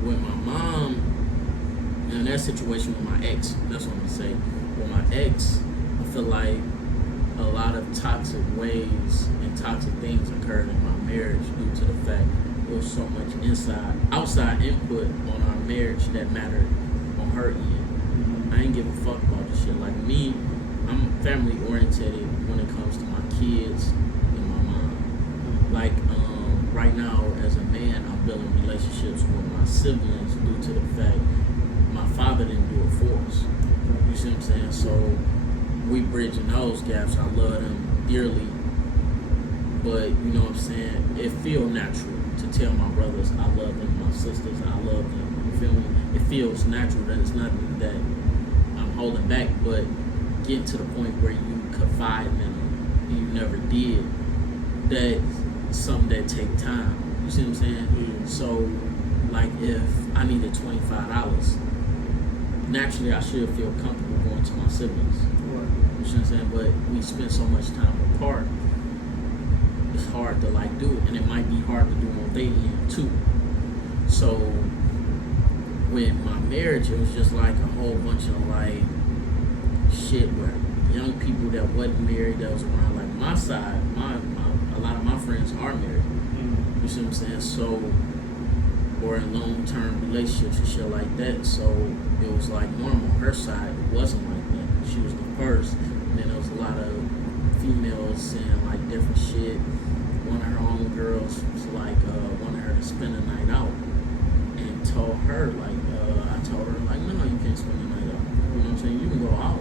with my mom, in that situation with my ex, that's what I'm gonna say. With my ex, I feel like a lot of toxic ways and toxic things occurred in my marriage due to the fact there was so much outside input on our marriage that mattered on her end. I ain't give a fuck about this shit. Like me, I'm family oriented when it comes to my kids and my mom. Like right now, as a man, I'm building relationships with my siblings due to the fact my father didn't do it for us. You see what I'm saying? So we bridging those gaps. I love them dearly, but you know what I'm saying? It feels natural to tell my brothers I love them, my sisters I love them. You feel me? It feels natural. That it's nothing that I'm holding back, but getting to the point where you confide in them and you never did, that's something that take time. You see what I'm saying? Yeah. So like if I needed $25, naturally I should feel comfortable going to my siblings. You see what I'm saying? But we spend so much time apart, it's hard to like do it, and it might be hard to do on their end too. So with my marriage, it was just like a whole bunch of like shit where young people that wasn't married, that was around like my side, a lot of my friends are married. You see what I'm saying? So, or in long-term relationships and shit like that. So it was like normal. Her side, it wasn't like that. She was the first. And then there was a lot of females saying like different shit. One of her own girls was like, wanted her to spend the night out. And told her, like, I told her, like, no, you can't spend the night out. You know what I'm saying? You can go out.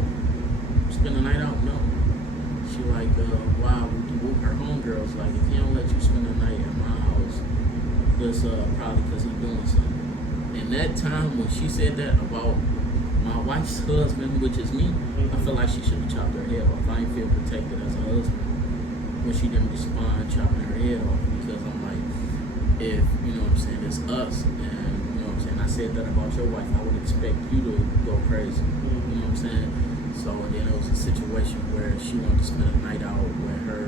Spend the night out? No. She like, wow, her homegirls, like, if he don't let you spend the night at my house, it's probably because he's doing something. And that time when she said that about my wife's husband, which is me, I feel like she should have chopped her head off. I didn't feel protected as a husband when she didn't respond chopping her head off, because I'm like, if, you know what I'm saying, it's us, and you know what I'm saying, I said that about your wife, I would expect you to go crazy. You know what I'm saying? So then it was a situation where she wanted to spend a night out with her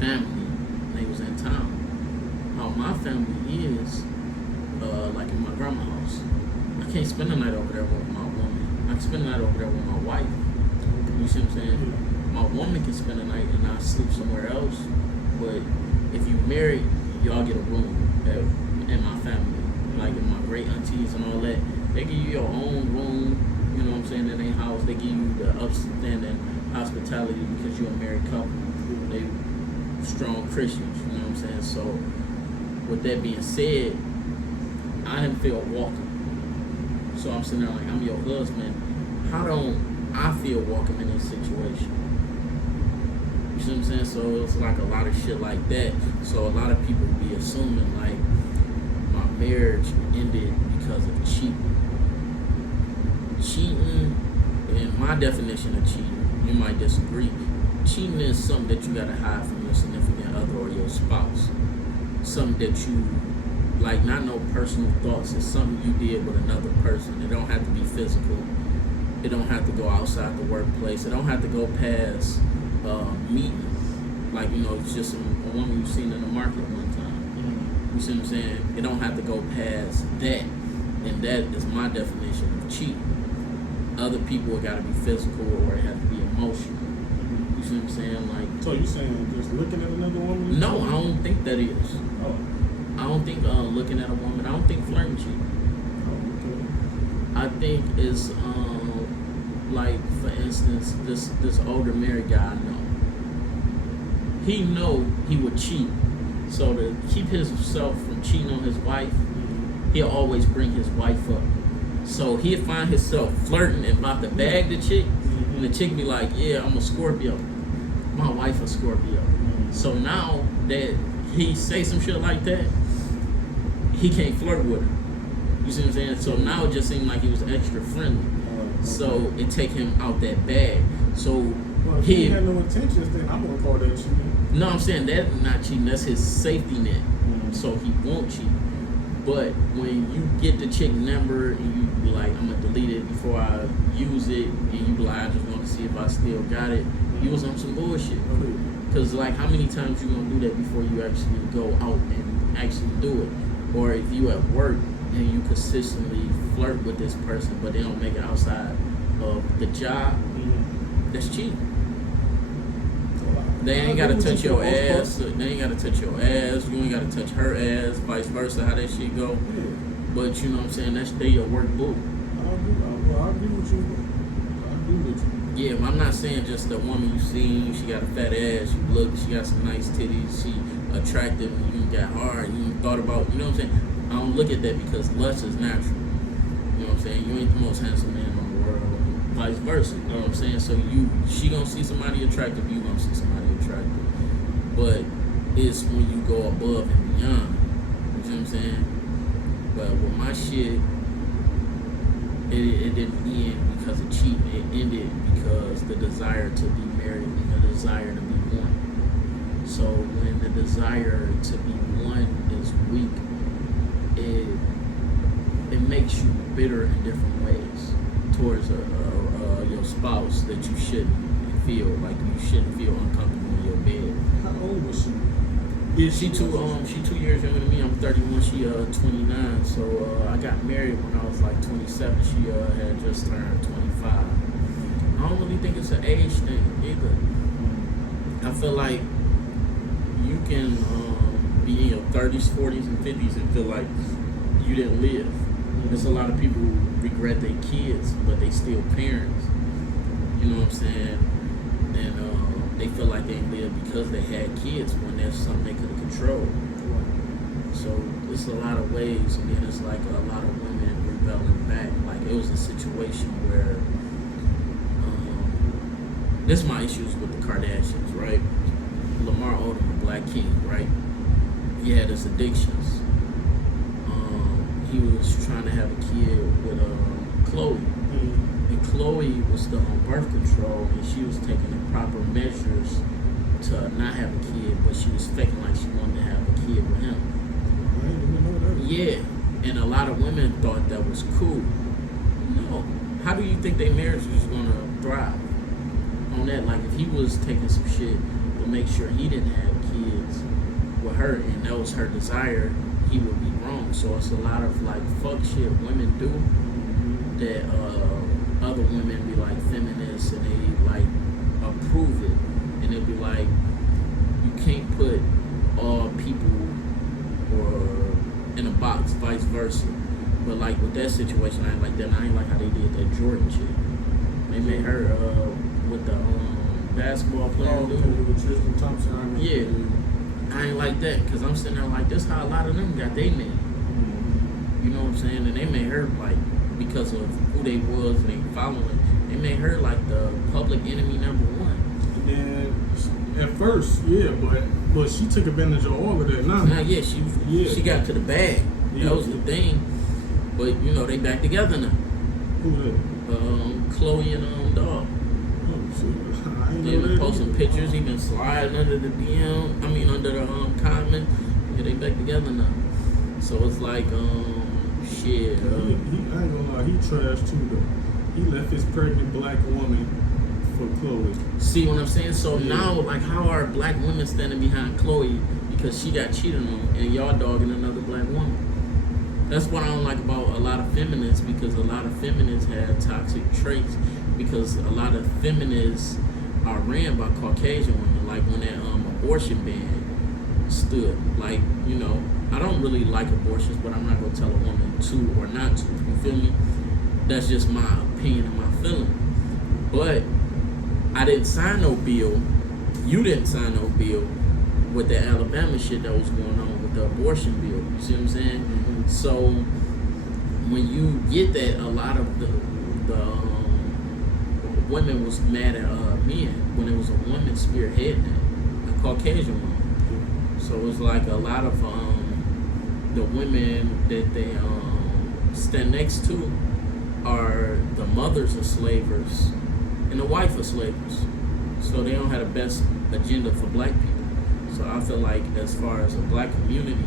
family, and they was in town. How my family is, like in my grandma's house, I can't spend the night over there with my woman. I can spend the night over there with my wife. You see what I'm saying? My woman can spend the night and I sleep somewhere else. But if you married, y'all get a room in my family. Like in my great aunties and all that, they give you your own room. You know what I'm saying? In their house, they give you the upstanding hospitality because you're a married couple. They strong Christians. You know what I'm saying? So with that being said, I didn't feel welcome. So I'm sitting there like, I'm your husband. How don't I feel walking in this situation? You see what I'm saying? So it's like a lot of shit like that. So a lot of people be assuming like my marriage ended because of cheating. Cheating, in my definition of cheating, you might disagree. Cheating is something that you gotta hide from your significant other or your spouse. Something that you, like, not no personal thoughts. It's something you did with another person. It don't have to be physical. It don't have to go outside the workplace. It don't have to go past meeting. Like, you know, it's just a woman you've seen in the market one time. You see what I'm saying? It don't have to go past that. And that is my definition of cheating. Other people, it got to be physical or it has to be emotional. You see what I'm saying? Like, So you saying just looking at another woman? no, I don't think that is. Oh. I don't think looking at a woman. I don't think flirting cheating. Oh, okay. I think it's like, for instance, this older married guy I know. He know he would cheat, so to keep himself from cheating on his wife, he'll always bring his wife up. So he'll find himself flirting and about to bag the chick, and the chick be like, "Yeah, I'm a Scorpio. My wife a Scorpio." So now that he say some shit like that, he can't flirt with her. You see what I'm saying? So now it just seemed like he was extra friendly. Okay. So it take him out that bag. So Well, if he had no intentions, then I'm gonna call that cheating. no, I'm saying that's not cheating. That's his safety net. So he won't cheat. But when you get the chick number and you be like, I'm gonna delete it before I use it, and you be like, I just want to see if I still got it, you was on some bullshit. Because like, how many times you gonna do that before you actually go out and actually do it? Or if you at work and you consistently flirt with this person, but they don't make it outside of the job, that's cheating. They ain't gotta touch your ass. They ain't gotta touch your ass. You ain't gotta touch her ass. Vice versa. How that shit go. Yeah. But you know what I'm saying. That's they your work boo. I agree with you. I agree with you. Yeah, but I'm not saying just the woman you seen. She got a fat ass. You look. She got some nice titties. She attractive. You got hard. You thought about. You know what I'm saying. I don't look at that because lust is natural. You know what I'm saying. You ain't the most handsome man in the world. Vice versa. You know what I'm saying. So she gonna see somebody attractive. You gonna see somebody attractive. But it's when you go above and beyond. You see what I'm saying? But with my shit, it didn't end because of cheating. It ended because the desire to be married and the desire to be one. So when the desire to be one is weak, it makes you bitter in different ways towards your spouse that you shouldn't feel like you shouldn't feel uncomfortable in your bed. How old was she? She 2 years younger than me. I'm 31. She 29. So I got married when I was like 27. She had just turned 25. I don't really think it's an age thing either. I feel like you can be in your 30s, 40s, and 50s and feel like you didn't live. There's a lot of people who regret their kids, but they still parents. You know what I'm saying? And they feel like they lived because they had kids when there's something they could have controlled. So it's a lot of ways, and then it's like a lot of women rebelling back. Like it was a situation where this is my issues with the Kardashians, right? Lamar Odom, the Black King, right? He had his addictions. He was trying to have a kid with Chloe. And Chloe was still on birth control, and she was taking the proper measures to not have a kid, but she was faking like she wanted to have a kid with him. I didn't even know that. Yeah, and a lot of women thought that was cool. No. How do you think their marriage was going to thrive? On that, like if he was taking some shit to make sure he didn't have kids with her, and that was her desire, he would be wrong. So it's a lot of like fuck shit women do that other women be like feminists and they like approve it, and they be like, you can't put all people or in a box, vice versa. But like with that situation, I ain't like that. And I ain't like how they did that Jordan chick. They made her with the basketball player dude. With Tristan Thompson. Yeah. I ain't like that, because I'm sitting there like, this how a lot of them got their name. You know what I'm saying? And they made her like because of who they was and they following. They made her like the public enemy number one. And at first, yeah, but she took advantage of all of that. Now, She got to the bag. Yeah. That was the thing. But you know they back together now. Who that? Chloe and Dog. Oh, shit. I ain't They know been that posting either. pictures. He been sliding under the DM. I mean under the comment. Yeah, they back together now. So it's like shit. I ain't gonna lie, he trashed too though. He left his pregnant black woman for Chloe. See what I'm saying? So Yeah. now, like, how are black women standing behind Chloe because she got cheated on and y'all dogging another black woman? That's what I don't like about a lot of feminists, because a lot of feminists have toxic traits, because a lot of feminists are ran by Caucasian women. Like when that abortion ban stood, like, you know, I don't really like abortions, but I'm not gonna tell a woman to or not to. You feel me? That's just my opinion and my feeling. But I didn't sign no bill. You didn't sign no bill with the Alabama shit that was going on with the abortion bill. You see what I'm saying? Mm-hmm. So when you get that, a lot of the women was mad at men when it was a woman spearheading it, a Caucasian woman. So it was like a lot of the women that they stand next to are the mothers of slavers and the wife of slavers. So they don't have the best agenda for black people. So I feel like as far as a black community,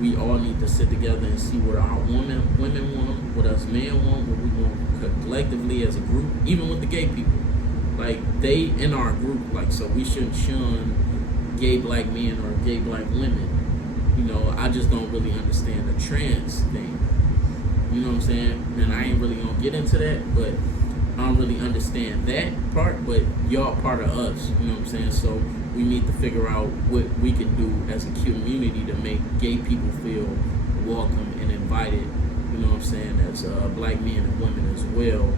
we all need to sit together and see what our women want, what us men want, what we want collectively as a group, even with the gay people. Like, they in our group, like, so we shouldn't shun gay black men or gay black women. You know, I just don't really understand the trans thing. You know what I'm saying? And I ain't really gonna get into that, but I don't really understand that part, but y'all part of us, you know what I'm saying? So we need to figure out what we can do as a community to make gay people feel welcome and invited, you know what I'm saying, as black men and women as well.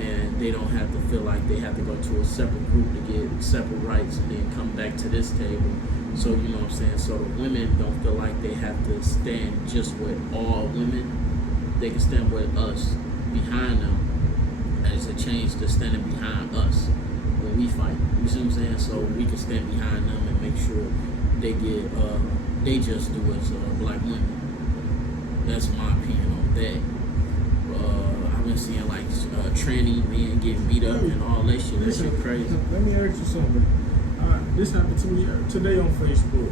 And they don't have to feel like they have to go to a separate group to get separate rights and then come back to this table. So, you know what I'm saying? So the women don't feel like they have to stand just with all women. They can stand with us behind them as a change to standing behind us when we fight. You see what I'm saying? So we can stand behind them and make sure they get they just do as black women. That's my opinion on that. I've been seeing like tranny men getting beat up and all that shit. That shit crazy. Let me ask you something. This happened to me today on Facebook.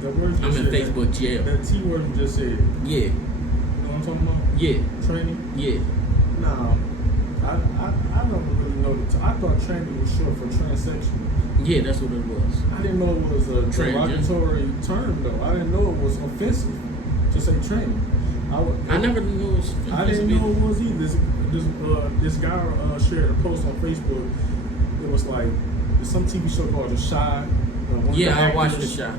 The word I'm in Facebook jail. That T word you just said. Yeah. You know what I'm talking about? Yeah. Tranny? Yeah. Nah. I don't really know. I thought tranny was short for transsexual. Yeah, that's what it was. I didn't know it was a derogatory term though. I didn't know it was offensive to say tranny. I never knew it was. I didn't know it was either. This guy shared a post on Facebook. It was like some TV show called The Shy. I watched The Shy.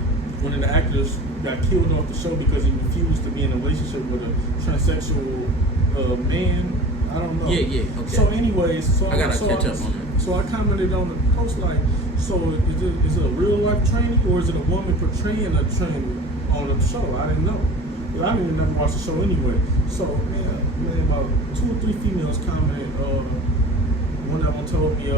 One of the actors got killed off the show because he refused to be in a relationship with a transsexual man. I don't know. Yeah, okay. So anyways, I gotta catch up on that. So I commented on the post like, so is it a real life tranny or is it a woman portraying a tranny on the show? I didn't know. I didn't even never watch the show anyway. So man, about 2 or 3 females commented. One of them told me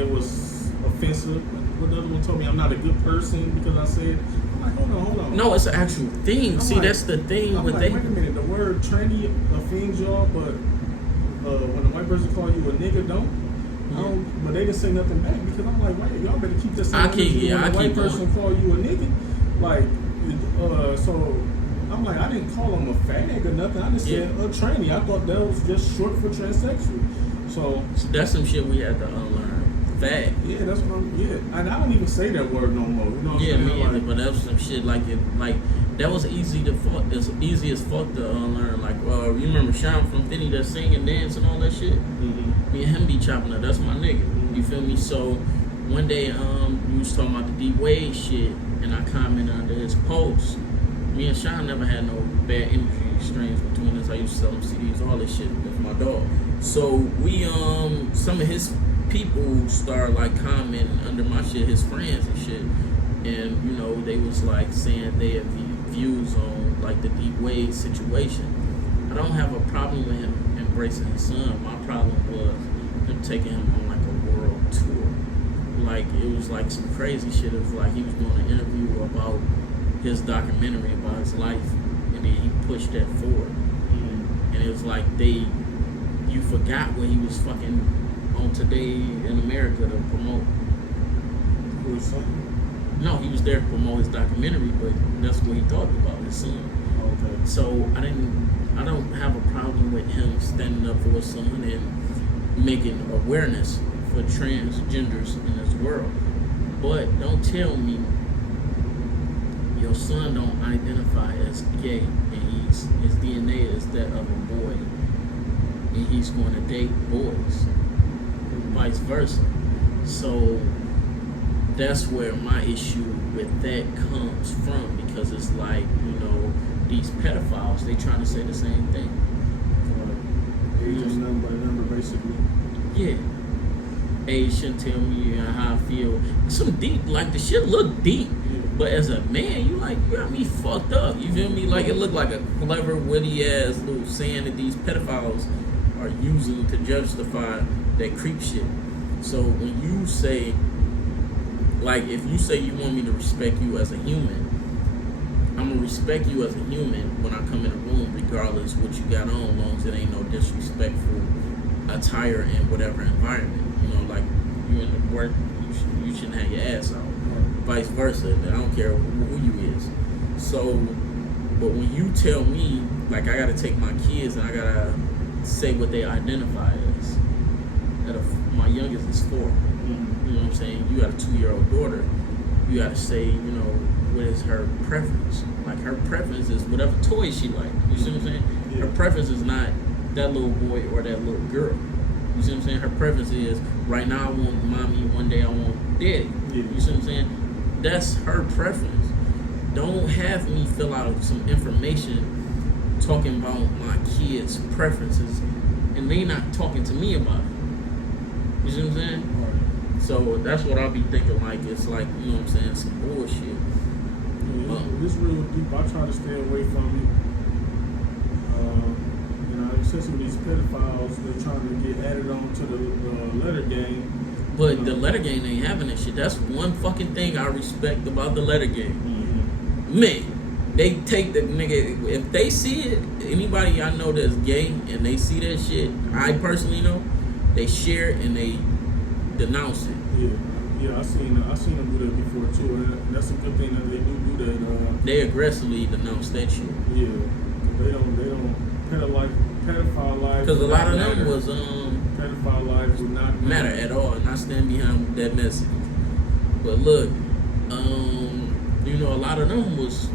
it was offensive. But the other one told me I'm not a good person because I said. I'm like, hold on. No, it's an actual thing. I'm See, like, that's the thing I'm with like, wait a minute, the word tranny offends y'all, but when a white person call you a nigga, don't. But they didn't say nothing back because I'm like, wait, y'all better keep this. I keep when a white person going. call you a nigga, like, so I'm like, I didn't call him a fag or nothing. I just said a tranny. I thought that was just short for transsexual. So that's some shit we had to unlearn. Fag. Yeah, that's what and I don't even say that word no more. You know what I'm saying? Me either, but that was some shit like that was easy to fuck. It's easy as fuck to unlearn. Like, you remember Sean from Thinny that sing and dance and all that shit? Mm-hmm. Me and him be chopping up. That's my nigga. You feel me? So one day, you was talking about the D Wade shit, and I commented under his post. Me and Sean never had no bad energy exchange between us. I used to sell him CDs, all this shit with my dog. So we some of his people start like commenting under my shit, his friends and shit, and you know they was like saying they have views on like the D Wade situation, I don't have a problem with him embracing his son. My problem was him taking him on like a world tour. Like it was like some crazy shit. It was like he was doing an interview about his documentary about his life, and then he pushed that forward. Mm-hmm. And it was like you forgot what he was fucking on Today in America to promote. For his son? No, he was there to promote his documentary, but that's what he talked about, his son. Okay. So I don't have a problem with him standing up for his son and making awareness for transgenders in this world. But don't tell me your son don't identify as gay and his DNA is that of a boy and he's going to date boys and vice versa. So that's where my issue with that comes from, because it's like, these pedophiles, they trying to say the same thing. Age is nothing but a number, basically. Yeah. Age shouldn't tell me how I feel. Some deep, like the shit look deep. Yeah. But as a man, you got me fucked up. You feel me? Like it looked like a clever, witty ass little saying that these pedophiles are using to justify that creep shit. So when you say, like, if you say you want me to respect you as a human, I'm gonna respect you as a human when I come in a room, regardless what you got on, as long as it ain't no disrespectful attire in whatever environment. Like you in the work, you shouldn't have your ass out. Vice versa. I don't care who you is. So, but when you tell me, like, I gotta take my kids and I gotta say what they identify as. My youngest is 4. Mm-hmm. You know what I'm saying? You got a 2-year-old daughter. You gotta say, what is her preference? Like her preference is whatever toy she like. You see what I'm saying? Yeah. Her preference is not that little boy or that little girl. You see what I'm saying? Her preference is right now I want mommy, one day I want daddy. Yeah. You see what I'm saying? That's her preference. Don't have me fill out some information talking about my kids' preferences and they not talking to me about it. You see what I'm saying? Right. So that's what I'll be thinking, like it's like, you know what I'm saying, some bullshit. Yeah, it's real deep. I try to stay away from it. Especially with these pedophiles, they're trying to get added on to the letter game. But the letter game ain't having that shit. That's one fucking thing I respect about the letter game. Mm-hmm. Man, they take the nigga, if they see it, anybody I know that's gay and they see that shit, I personally know, they share it and they denounce it. Yeah, I seen them do that before too, and that's a good thing that they do that. They aggressively denounce that shit. Yeah, they don't pedophile life. Because a lot of them was pedophile life would not matter at all, and I stand behind that message. But look, a lot of them was,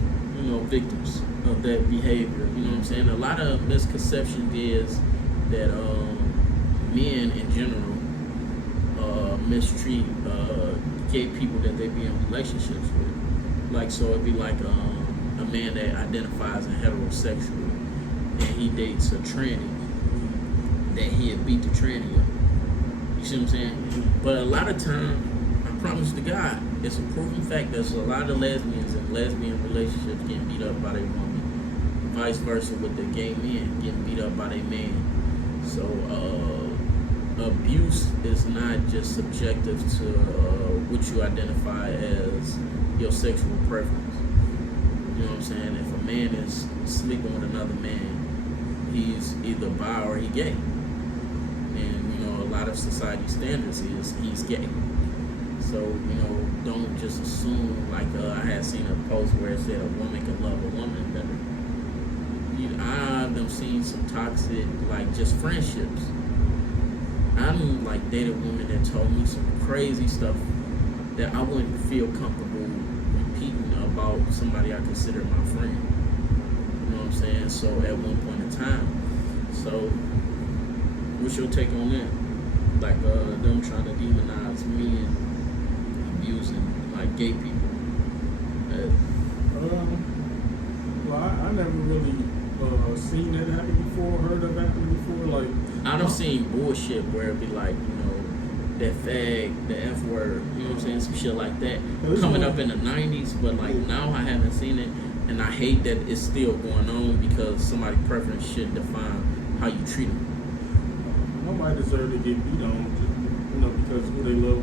victims of that behavior. You know what I'm saying? A lot of misconception is that men in general mistreat gay people that they be in relationships with. Like, so it'd be like a man that identifies as heterosexual and he dates a tranny, that he'd beat the tranny up. You see what I'm saying? But a lot of time, I promise to God, it's a proven fact there's a lot of lesbians in lesbian relationships getting beat up by their woman. Vice versa with the gay men getting beat up by their man. So abuse is not just subjective to what you identify as your sexual preference. You know what I'm saying? If a man is sleeping with another man, he's either bi or he gay. And, a lot of society standards is he's gay. So, don't just assume, like I had seen a post where it said a woman can love a woman better. I've seen some toxic, like, just friendships. I've dated women that told me some crazy stuff that I wouldn't feel comfortable repeating about somebody I consider my friend. You know what I'm saying? So at one point in time. So what's your take on that? Like them trying to demonize men abusing like gay people. Well, I never really seen that happen before, heard of happening before. Like I done seen bullshit where it be like, that fag, the F word, you know what I'm saying, some shit like that coming up in the 90s, but like now I haven't seen it. And I hate that it's still going on because somebody's preference shouldn't define how you treat them. Nobody deserves to get beat on, because who they love.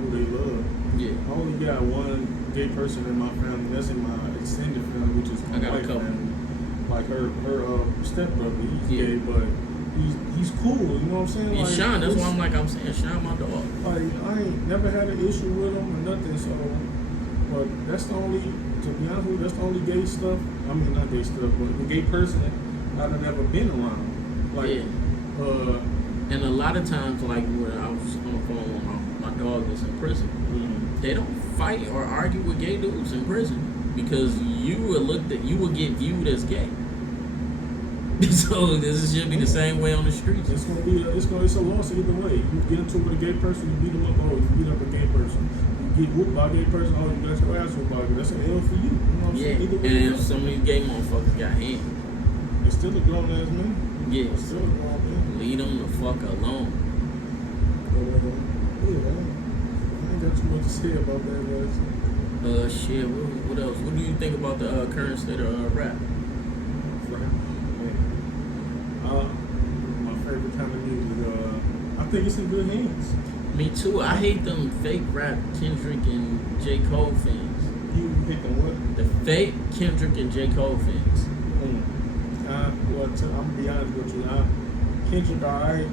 Yeah. I only got one gay person in my family. That's in my extended family, which is my white family. Like her stepbrother, he's gay, but he's cool. You know what I'm saying? He's Sean. That's why I'm saying Sean, my dog. Like I ain't never had an issue with him or nothing. So, but that's the only. To be honest with you, that's the only gay stuff. I mean, not gay stuff, but the gay person I've never been around. Like, and a lot of times, like when I was on the phone when my dog was in prison, they don't fight or argue with gay dudes in prison because you will get viewed as gay. So this should be the same way on the streets. It's a loss either way. You get into it with a gay person, you beat them up. Oh, you beat up a gay person. You get whooped by a gay person. Oh, you got your ass whooped by a gay. That's an L for you. You know what I'm saying? Either way, and some of these gay motherfuckers got hands. It's still a grown ass man. Yeah, it's still a grown man. Leave them the fuck alone. I ain't got too much to say about that, guys. Shit. What else? What do you think about the current state of rap? My favorite kind of music. I think it's in good hands. Me too. I hate them fake rap Kendrick and J. Cole fans. You hate them what? The fake Kendrick and J. Cole fans. I'm gonna be honest with you. Kendrick, alright.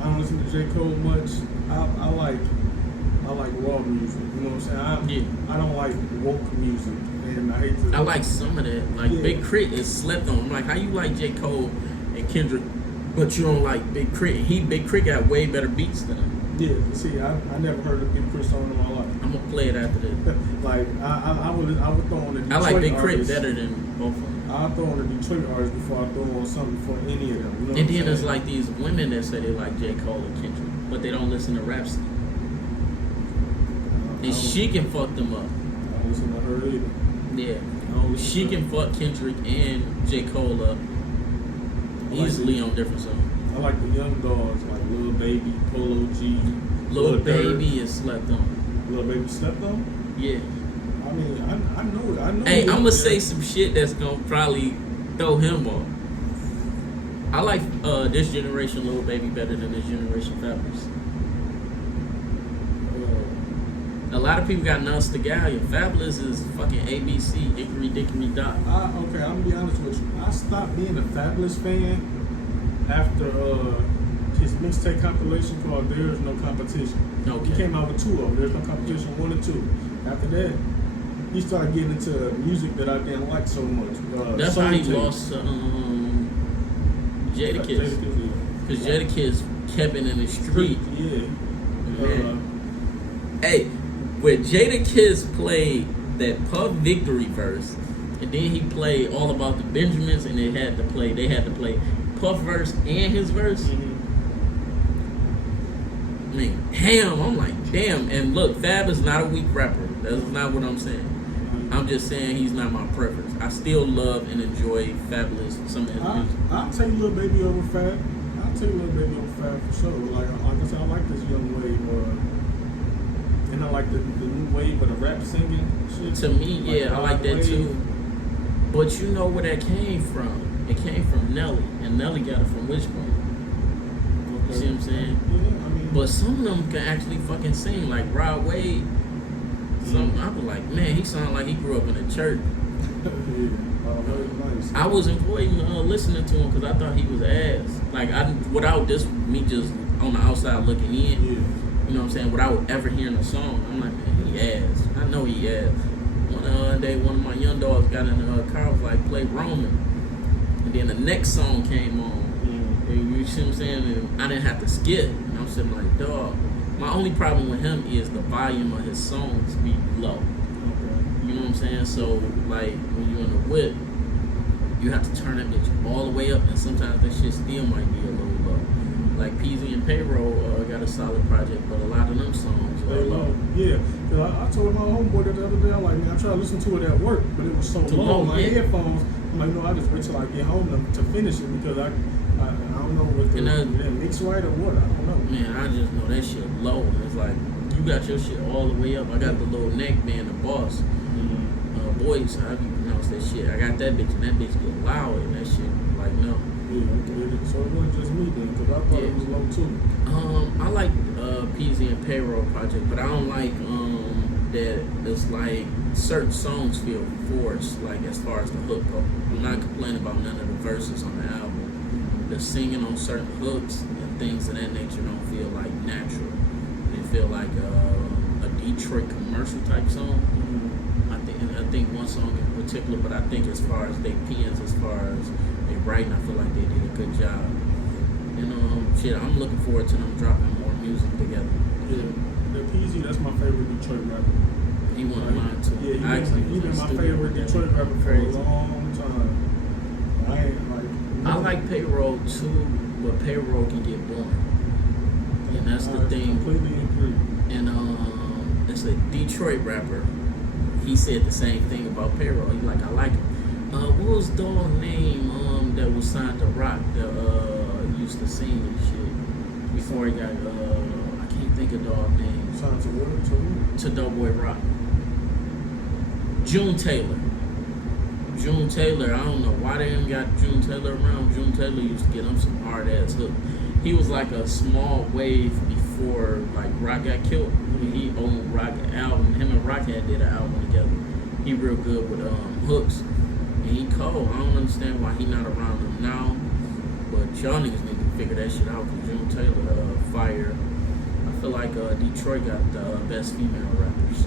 I don't listen to J. Cole much. I like raw music. You know what I'm saying? I don't like woke music, and I hate to. I like some of that. Like Big Crit is slept on. I'm like, how you like J. Cole and Kendrick, but you don't like Big Crit? Big Crit got way better beats than him. Yeah, see, I never heard a Big Crit song in my life. I'm gonna play it after this. Like I would throw on the Detroit I like Big Crit artists. better than both of them. I'll throw on the Detroit artists before I throw on something for any of them. You know And then there's like these women that say they like J. Cole and Kendrick, but they don't listen to Rhapsody. And she can fuck them up. I don't listen to her either. Yeah. She can fuck Kendrick and J. Cole up easily on different songs. I like the young dogs like Lil Baby, Polo G. Lil Baby is slept on. Lil Baby slept on? Yeah. I mean, I know. Hey, I'm gonna say some shit that's gonna probably throw him off. I like this generation Lil Baby better than this generation Fabulous. A lot of people got nostalgia. Fabulous is fucking ABC, Hickory Dickory Dock. Okay, I'm gonna be honest with you. I stopped being a Fabulous fan after his mixtape compilation called There's No Competition. Okay. He came out with 2 of them. There's No Competition 1 and 2. After that, he started getting into music that I didn't like so much. That's how he lost Jadakiss. Because Jadakiss kept it in the street. Yeah. Hey, when Jadakiss played that Puff Victory verse, and then he played All About the Benjamins, and they had to play Puff verse and his verse. I mean, damn, I'm like, damn. And look, Fab is not a weak rapper. That's not what I'm saying. I'm just saying he's not my preference. I still love and enjoy Fabulous, some of his music. I'll take Lil Baby over Fab. I'll take Lil Baby over Fab for sure. Like I said, I like this young wave. And I like the new wave of the rap singing shit. To me, I like that too. But you know where that came from? It came from Nelly, and Nelly got it from Wishbone. You see what I'm saying? Yeah, I mean. But some of them can actually fucking sing, like Rod Wade. I was like, man, he sounded like he grew up in a church. Nice. I was avoiding listening to him because I thought he was ass. Like, without this, me just on the outside looking in. Yeah. You know what I'm saying? Without ever hearing a song, I'm like, man, he ass. I know he ass. One day, one of my young dogs got in the car, was like, play Roman. And then the next song came on. And you see what I'm saying? And I didn't have to skip. And I'm sitting like, dog. My only problem with him is the volume of his songs be low. Okay. You know what I'm saying? So, like, when you're in the whip, you have to turn that bitch all the way up, and sometimes that shit still might be a little low. Like, Peasy and Payroll got a solid project, but a lot of them songs are low. Yeah. I told my homeboy that the other day, I'm like, man, I tried to listen to it at work, but it was so low on my headphones. I'm like, no, I just wait till I get home to finish it because I don't know what the mix right or what. I don't know. Man, I just know that shit low. It's like, you got your shit all the way up. I got the little neck band, the Boss. Boys, how do you pronounce said, shit, I got that bitch, and that bitch get loud, and that shit, like, no. Yeah, I get it. So it wasn't just me then, because I thought it was low too. I like Peasy and Payroll Project, but I don't like that it's like certain songs feel forced, like as far as the hook go. I'm not complaining about none of the verses on the album. The singing on certain hooks and things of that nature don't feel like natural. They feel like a Detroit commercial type song. I think one song in particular, but I think as far as they pens, as far as they writing, I feel like they did a good job. And shit, I'm looking forward to them dropping more music together. Yeah, the Peasy, that's my favorite Detroit rapper. He one of mine too. Yeah, he been my favorite Detroit rapper for a long time. I ain't like. I like Payroll too, but Payroll can get boring, and that's the thing. Completely agree. And it's a Detroit rapper. He said the same thing about Payroll. He's like, I like him. What was dog name that was signed to Rock that used to sing and shit before he got I can't think of dog name. Signed to what? To Doughboy Rock. June Taylor. June Taylor, I don't know why they didn't got June Taylor around. June Taylor used to get him some hard ass hook. He was like a small wave before like Rock got killed. He owned Rock album. Him and Rock did an album together. He real good with hooks. And he cold. I don't understand why he not around them now. But y'all niggas need to figure that shit out because June Taylor fire. I feel like Detroit got the best female rappers.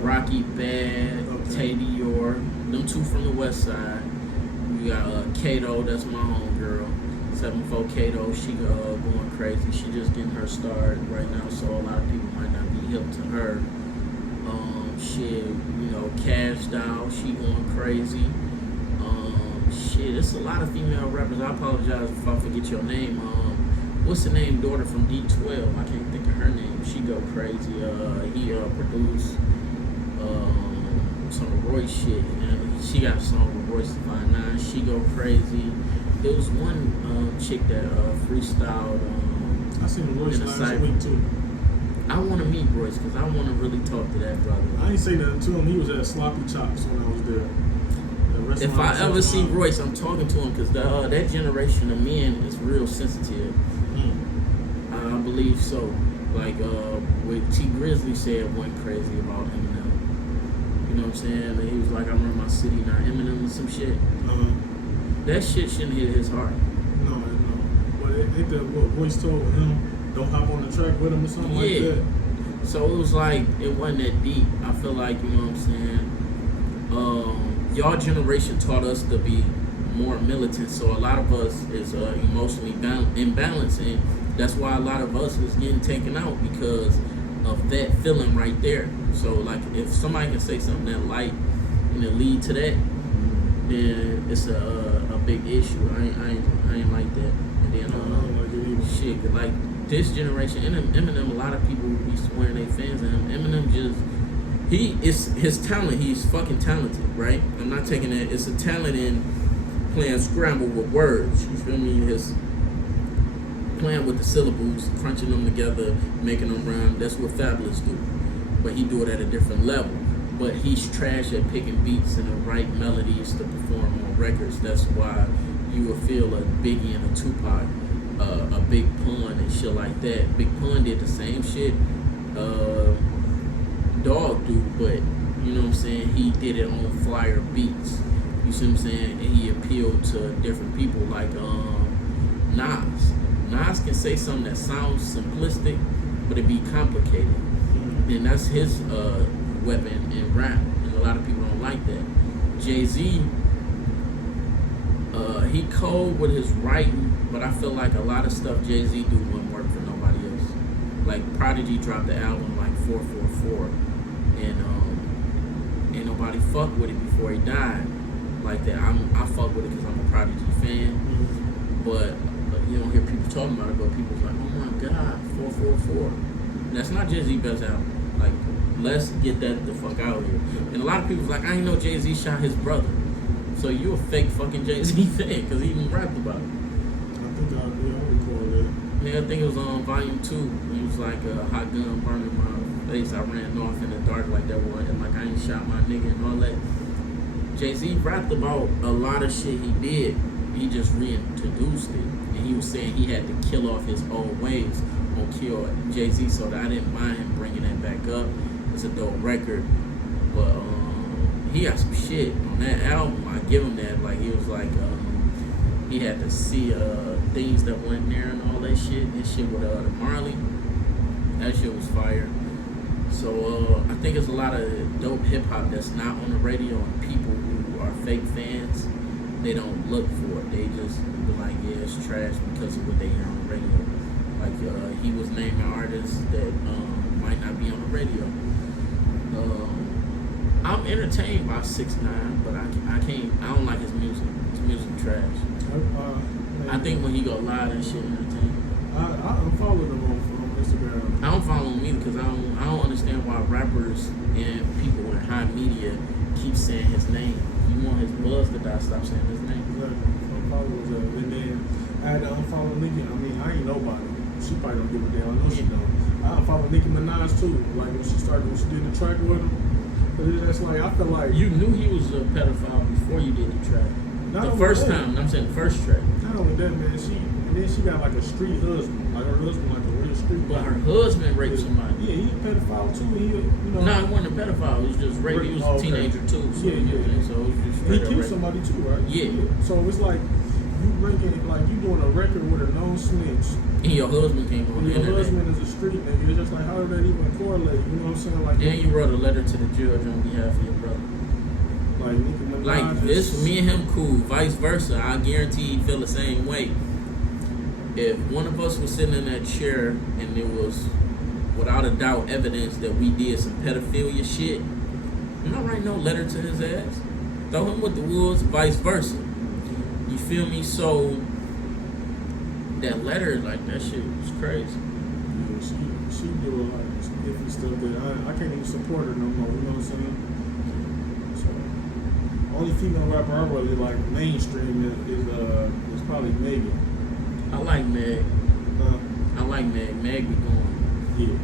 Rocky Bad, Tay Dior, them two from the west side. We got Kato, that's my homegirl. 7'4" Kato, she going crazy. She just getting her start right now, so a lot of people might not be hip to her. Shit, you know, Cash Doll, she going crazy. Shit, it's a lot of female rappers. I apologize if I forget your name. What's the name? Daughter from D12. I can't think of her name. She go crazy. He produced some of Royce shit, and she got a song with Royce the 5'9". She go crazy. There was one chick that freestyled. I seen Royce last week too. I want to meet Royce because I want to really talk to that brother. I ain't say nothing to him. He was at Sloppy Chops when I was there. If I ever see Royce, I'm talking to him because that generation of men is real sensitive. I believe so. Like what T Grizzly said went crazy about Eminem. You know what I'm saying? And he was like, I remember my city, not Eminem or some shit. That shit shouldn't hit his heart. No. But ain't that what Royce told him? Don't hop on the track with him or something like that? So it was like, it wasn't that deep. I feel like, you know what I'm saying? Y'all generation taught us to be more militant, so a lot of us is emotionally imbalanced, and that's why a lot of us was getting taken out because of that feeling right there. So like, if somebody can say something that light and it lead to that, then it's a big issue. I ain't like that. And then I don't like it either. shit, like this generation, Eminem, a lot of people would be swearing they fans of him. Eminem just, his talent, he's fucking talented, right? I'm not taking that. It's a talent in playing scramble with words. You feel me? His playing with the syllables, crunching them together, making them rhyme. That's what Fabulous do. But he do it at a different level. But he's trash at picking beats and the right melodies to perform on records. That's why you will feel a Biggie and a Tupac, a Big Pun and shit like that. Big Pun did the same shit Dog do, but you know what I'm saying, he did it on flyer beats. You see what I'm saying? And he appealed to different people like Nas. Nas can say something that sounds simplistic, but it be complicated. And that's his weapon in rap, and a lot of people don't like that. Jay-Z, he cold with his writing, but I feel like a lot of stuff Jay-Z do wouldn't work for nobody else. Like Prodigy dropped the album like 444, and ain't nobody fuck with it before he died like that. I fuck with it because I'm a Prodigy fan, but you don't hear people talking about it, but people's like, oh my god, 444. And that's not Jay-Z's best album. Like, let's get that the fuck out of here. And a lot of people's like, I ain't know Jay-Z shot his brother. So you a fake fucking Jay-Z fan because he even rapped about it. I think I recall that. Yeah, I think it was on Volume 2. He was like a hot gun burning my face. I ran off in the dark like that one, and like I ain't shot my nigga and all that. Jay-Z rapped about a lot of shit he did. He just reintroduced it, and he was saying he had to kill off his old ways on Kill Jay-Z, so that I didn't mind him bringing that back up. It's a dope record, but he got some shit on that album. I give him that. Like he was like he had to see things that went there and all that shit. And shit with the Marley, that shit was fire. So I think it's a lot of dope hip hop that's not on the radio, and people who are fake fans, they don't look for it. They just be like, yeah, it's trash because of what they hear on the radio. Like he was naming artists that might not be on the radio. I'm entertained by 6ix9ine, but I can't. I don't like his music. His music trash. I think when he go live, that shit entertaining. I unfollowed him on Instagram. I don't follow him either because I don't understand why rappers and people in high media keep saying his name. You want his buzz to die, stop saying his name. Unfollowed and then I had to unfollow Nicki. I mean, I ain't nobody. She probably don't give a damn. I know she don't. I unfollowed Nicki Minaj too. Like when she did the track with him. But it's just like I feel like you knew he was a pedophile before you did the track. The first time, I'm saying the first track. Not only that, man, she got like a street husband. Like her husband like a real street. But her husband raped somebody. Yeah, he a pedophile too. He, No, he wasn't a pedophile. It was just rape. He was a teenager too. So, yeah. So it was just he killed somebody too, right? Yeah. So it's like you doing a record with a known snitch. And your husband came on the internet. Your husband is a street nigga. It's just like, how did that even correlate? You know what I'm saying? Like, and you wrote a letter to the judge on behalf of your brother. Like, Nicki Minaj like this, me and him cool. Vice versa, I guarantee he'd feel the same way. If one of us was sitting in that chair and it was, without a doubt, evidence that we did some pedophilia shit, I'm not writing no letter to his ass. Throw him with the wolves, vice versa. You feel me? So that letter, like that shit was crazy. Yeah, she do a lot of iffy stuff that I can't even support her no more. You know what I'm saying? So only female rapper I really like mainstream is probably Megan. I like Meg. I like Meg. Meg be going. Yeah.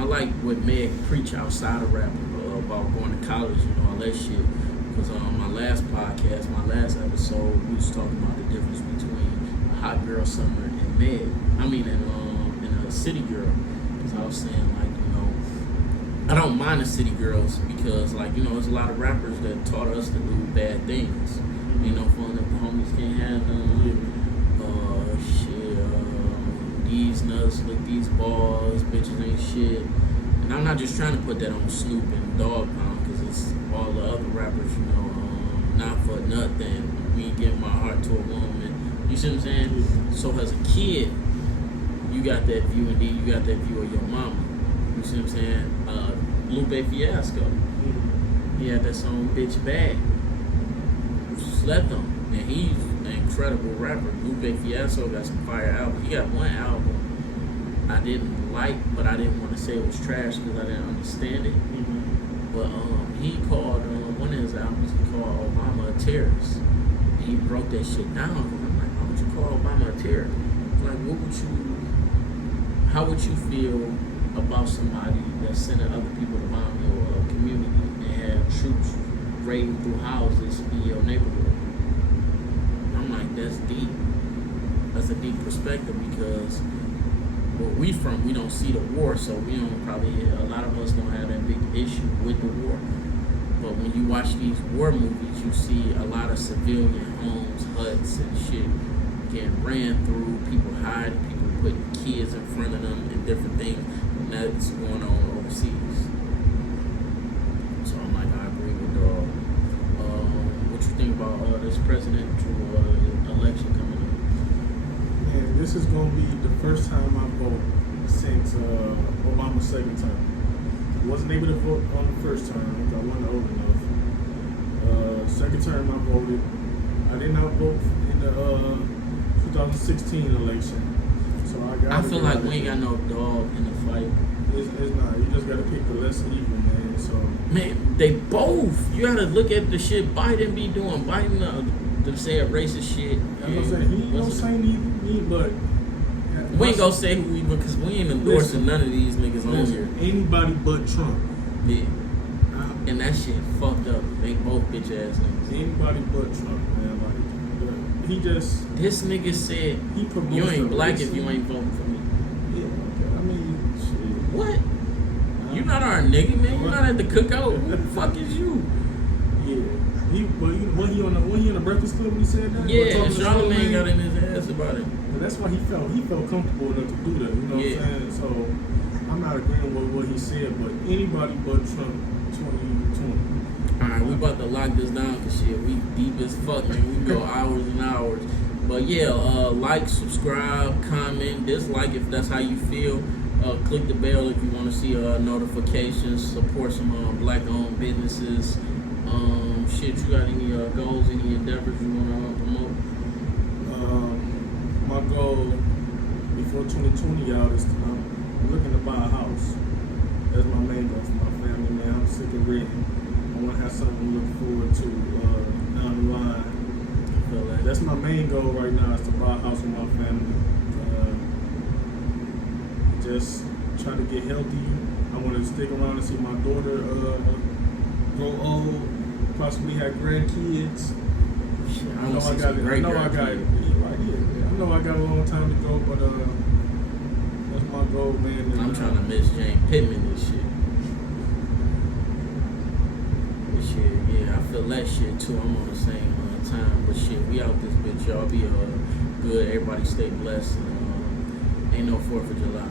I like what Meg preach outside of rap about going to college and all that shit. Because on my last podcast, my last episode, we was talking about the difference between a hot girl summer and Meg. I mean, and a city girl. Because I was saying, like, you know, I don't mind the city girls because, like, you know, there's a lot of rappers that taught us to do bad things. You know, fun if the homies can't have them. These nuts, lick these balls, bitches ain't shit. And I'm not just trying to put that on Snoop and Dogg Pound because it's all the other rappers, you know, not for nothing. Me give my heart to a woman. You see what I'm saying? So as a kid, you got that view, and then you got that view of your mama. You see what I'm saying? Lupe Fiasco. He had that song Bitch Bad. Slept on. And he's an incredible rapper. Lupe Fiasco got some fire albums. He got one album I didn't like, but I didn't want to say it was trash because I didn't understand it. But he called one of his albums, he called Obama a terrorist. And he broke that shit down. I'm like, how would you call Obama a terrorist? Like, how would you feel about somebody that's sending other people to bomb your community and have troops raiding through houses in your neighborhood? I'm like, that's deep. That's a deep perspective because where we from, we don't see the war, so we don't a lot of us don't have that big issue with the war. But when you watch these war movies, you see a lot of civilian homes, huts, and shit getting ran through, people hiding, people putting kids in front of them and different things, and that's going on overseas. So I'm like, I agree with Dog. What you think about this presidential election coming up? And this is going to be the first time I vote since Obama's second term. I wasn't able to vote on the first term because I wasn't old enough. Second term I voted. I did not vote in the 2016 election. So I feel like we ain't got no dog in the fight. It's not. You just got to pick the lesser evil, man. So man, they both. You got to look at the shit Biden be doing. Biden them saying racist shit. I'm saying he don't say anything, but We ain't gonna say who we, because we ain't endorsing none of these niggas on here. Anybody but Trump. Yeah. And that shit fucked up. They both bitch ass niggas. Anybody but Trump, man. Like, he just. This nigga said, he promotes you ain't black racism. if you ain't voting for me. Yeah, okay. I mean, shit. What? You not our nigga, man. You not at the cookout. Who the fuck is you? Yeah. When he on the Breakfast Club when he said that? Yeah, and Charlamagne got in his ass about it. And that's why he felt comfortable enough to do that. You know what I'm saying? So I'm not agreeing with what he said, but anybody but Trump 2020. Alright, we about to lock this down because shit, we deep as fuck, man. We go hours and hours. But yeah, like, subscribe, comment, dislike if that's how you feel. Click the bell if you want to see notifications. Support some black-owned businesses. Shit, you got any goals, any endeavors you want to promote? My goal before 2020, y'all, is I'm looking to buy a house. That's my main goal for my family, man. I'm sick of renting. I want to have something to look forward to down the line. Feel that? That's my main goal right now, is to buy a house with my family. Just try to get healthy. I want to stick around and see my daughter grow old, possibly have grandkids. I know I got it. I know I got it right here. I know I got a long time to go, but that's my goal, man. And, I'm trying to miss James Pittman this shit. This shit, yeah, I feel that shit too. I'm on the same time, but shit, we out this bitch, y'all. Be good. Everybody stay blessed. And, ain't no 4th of July.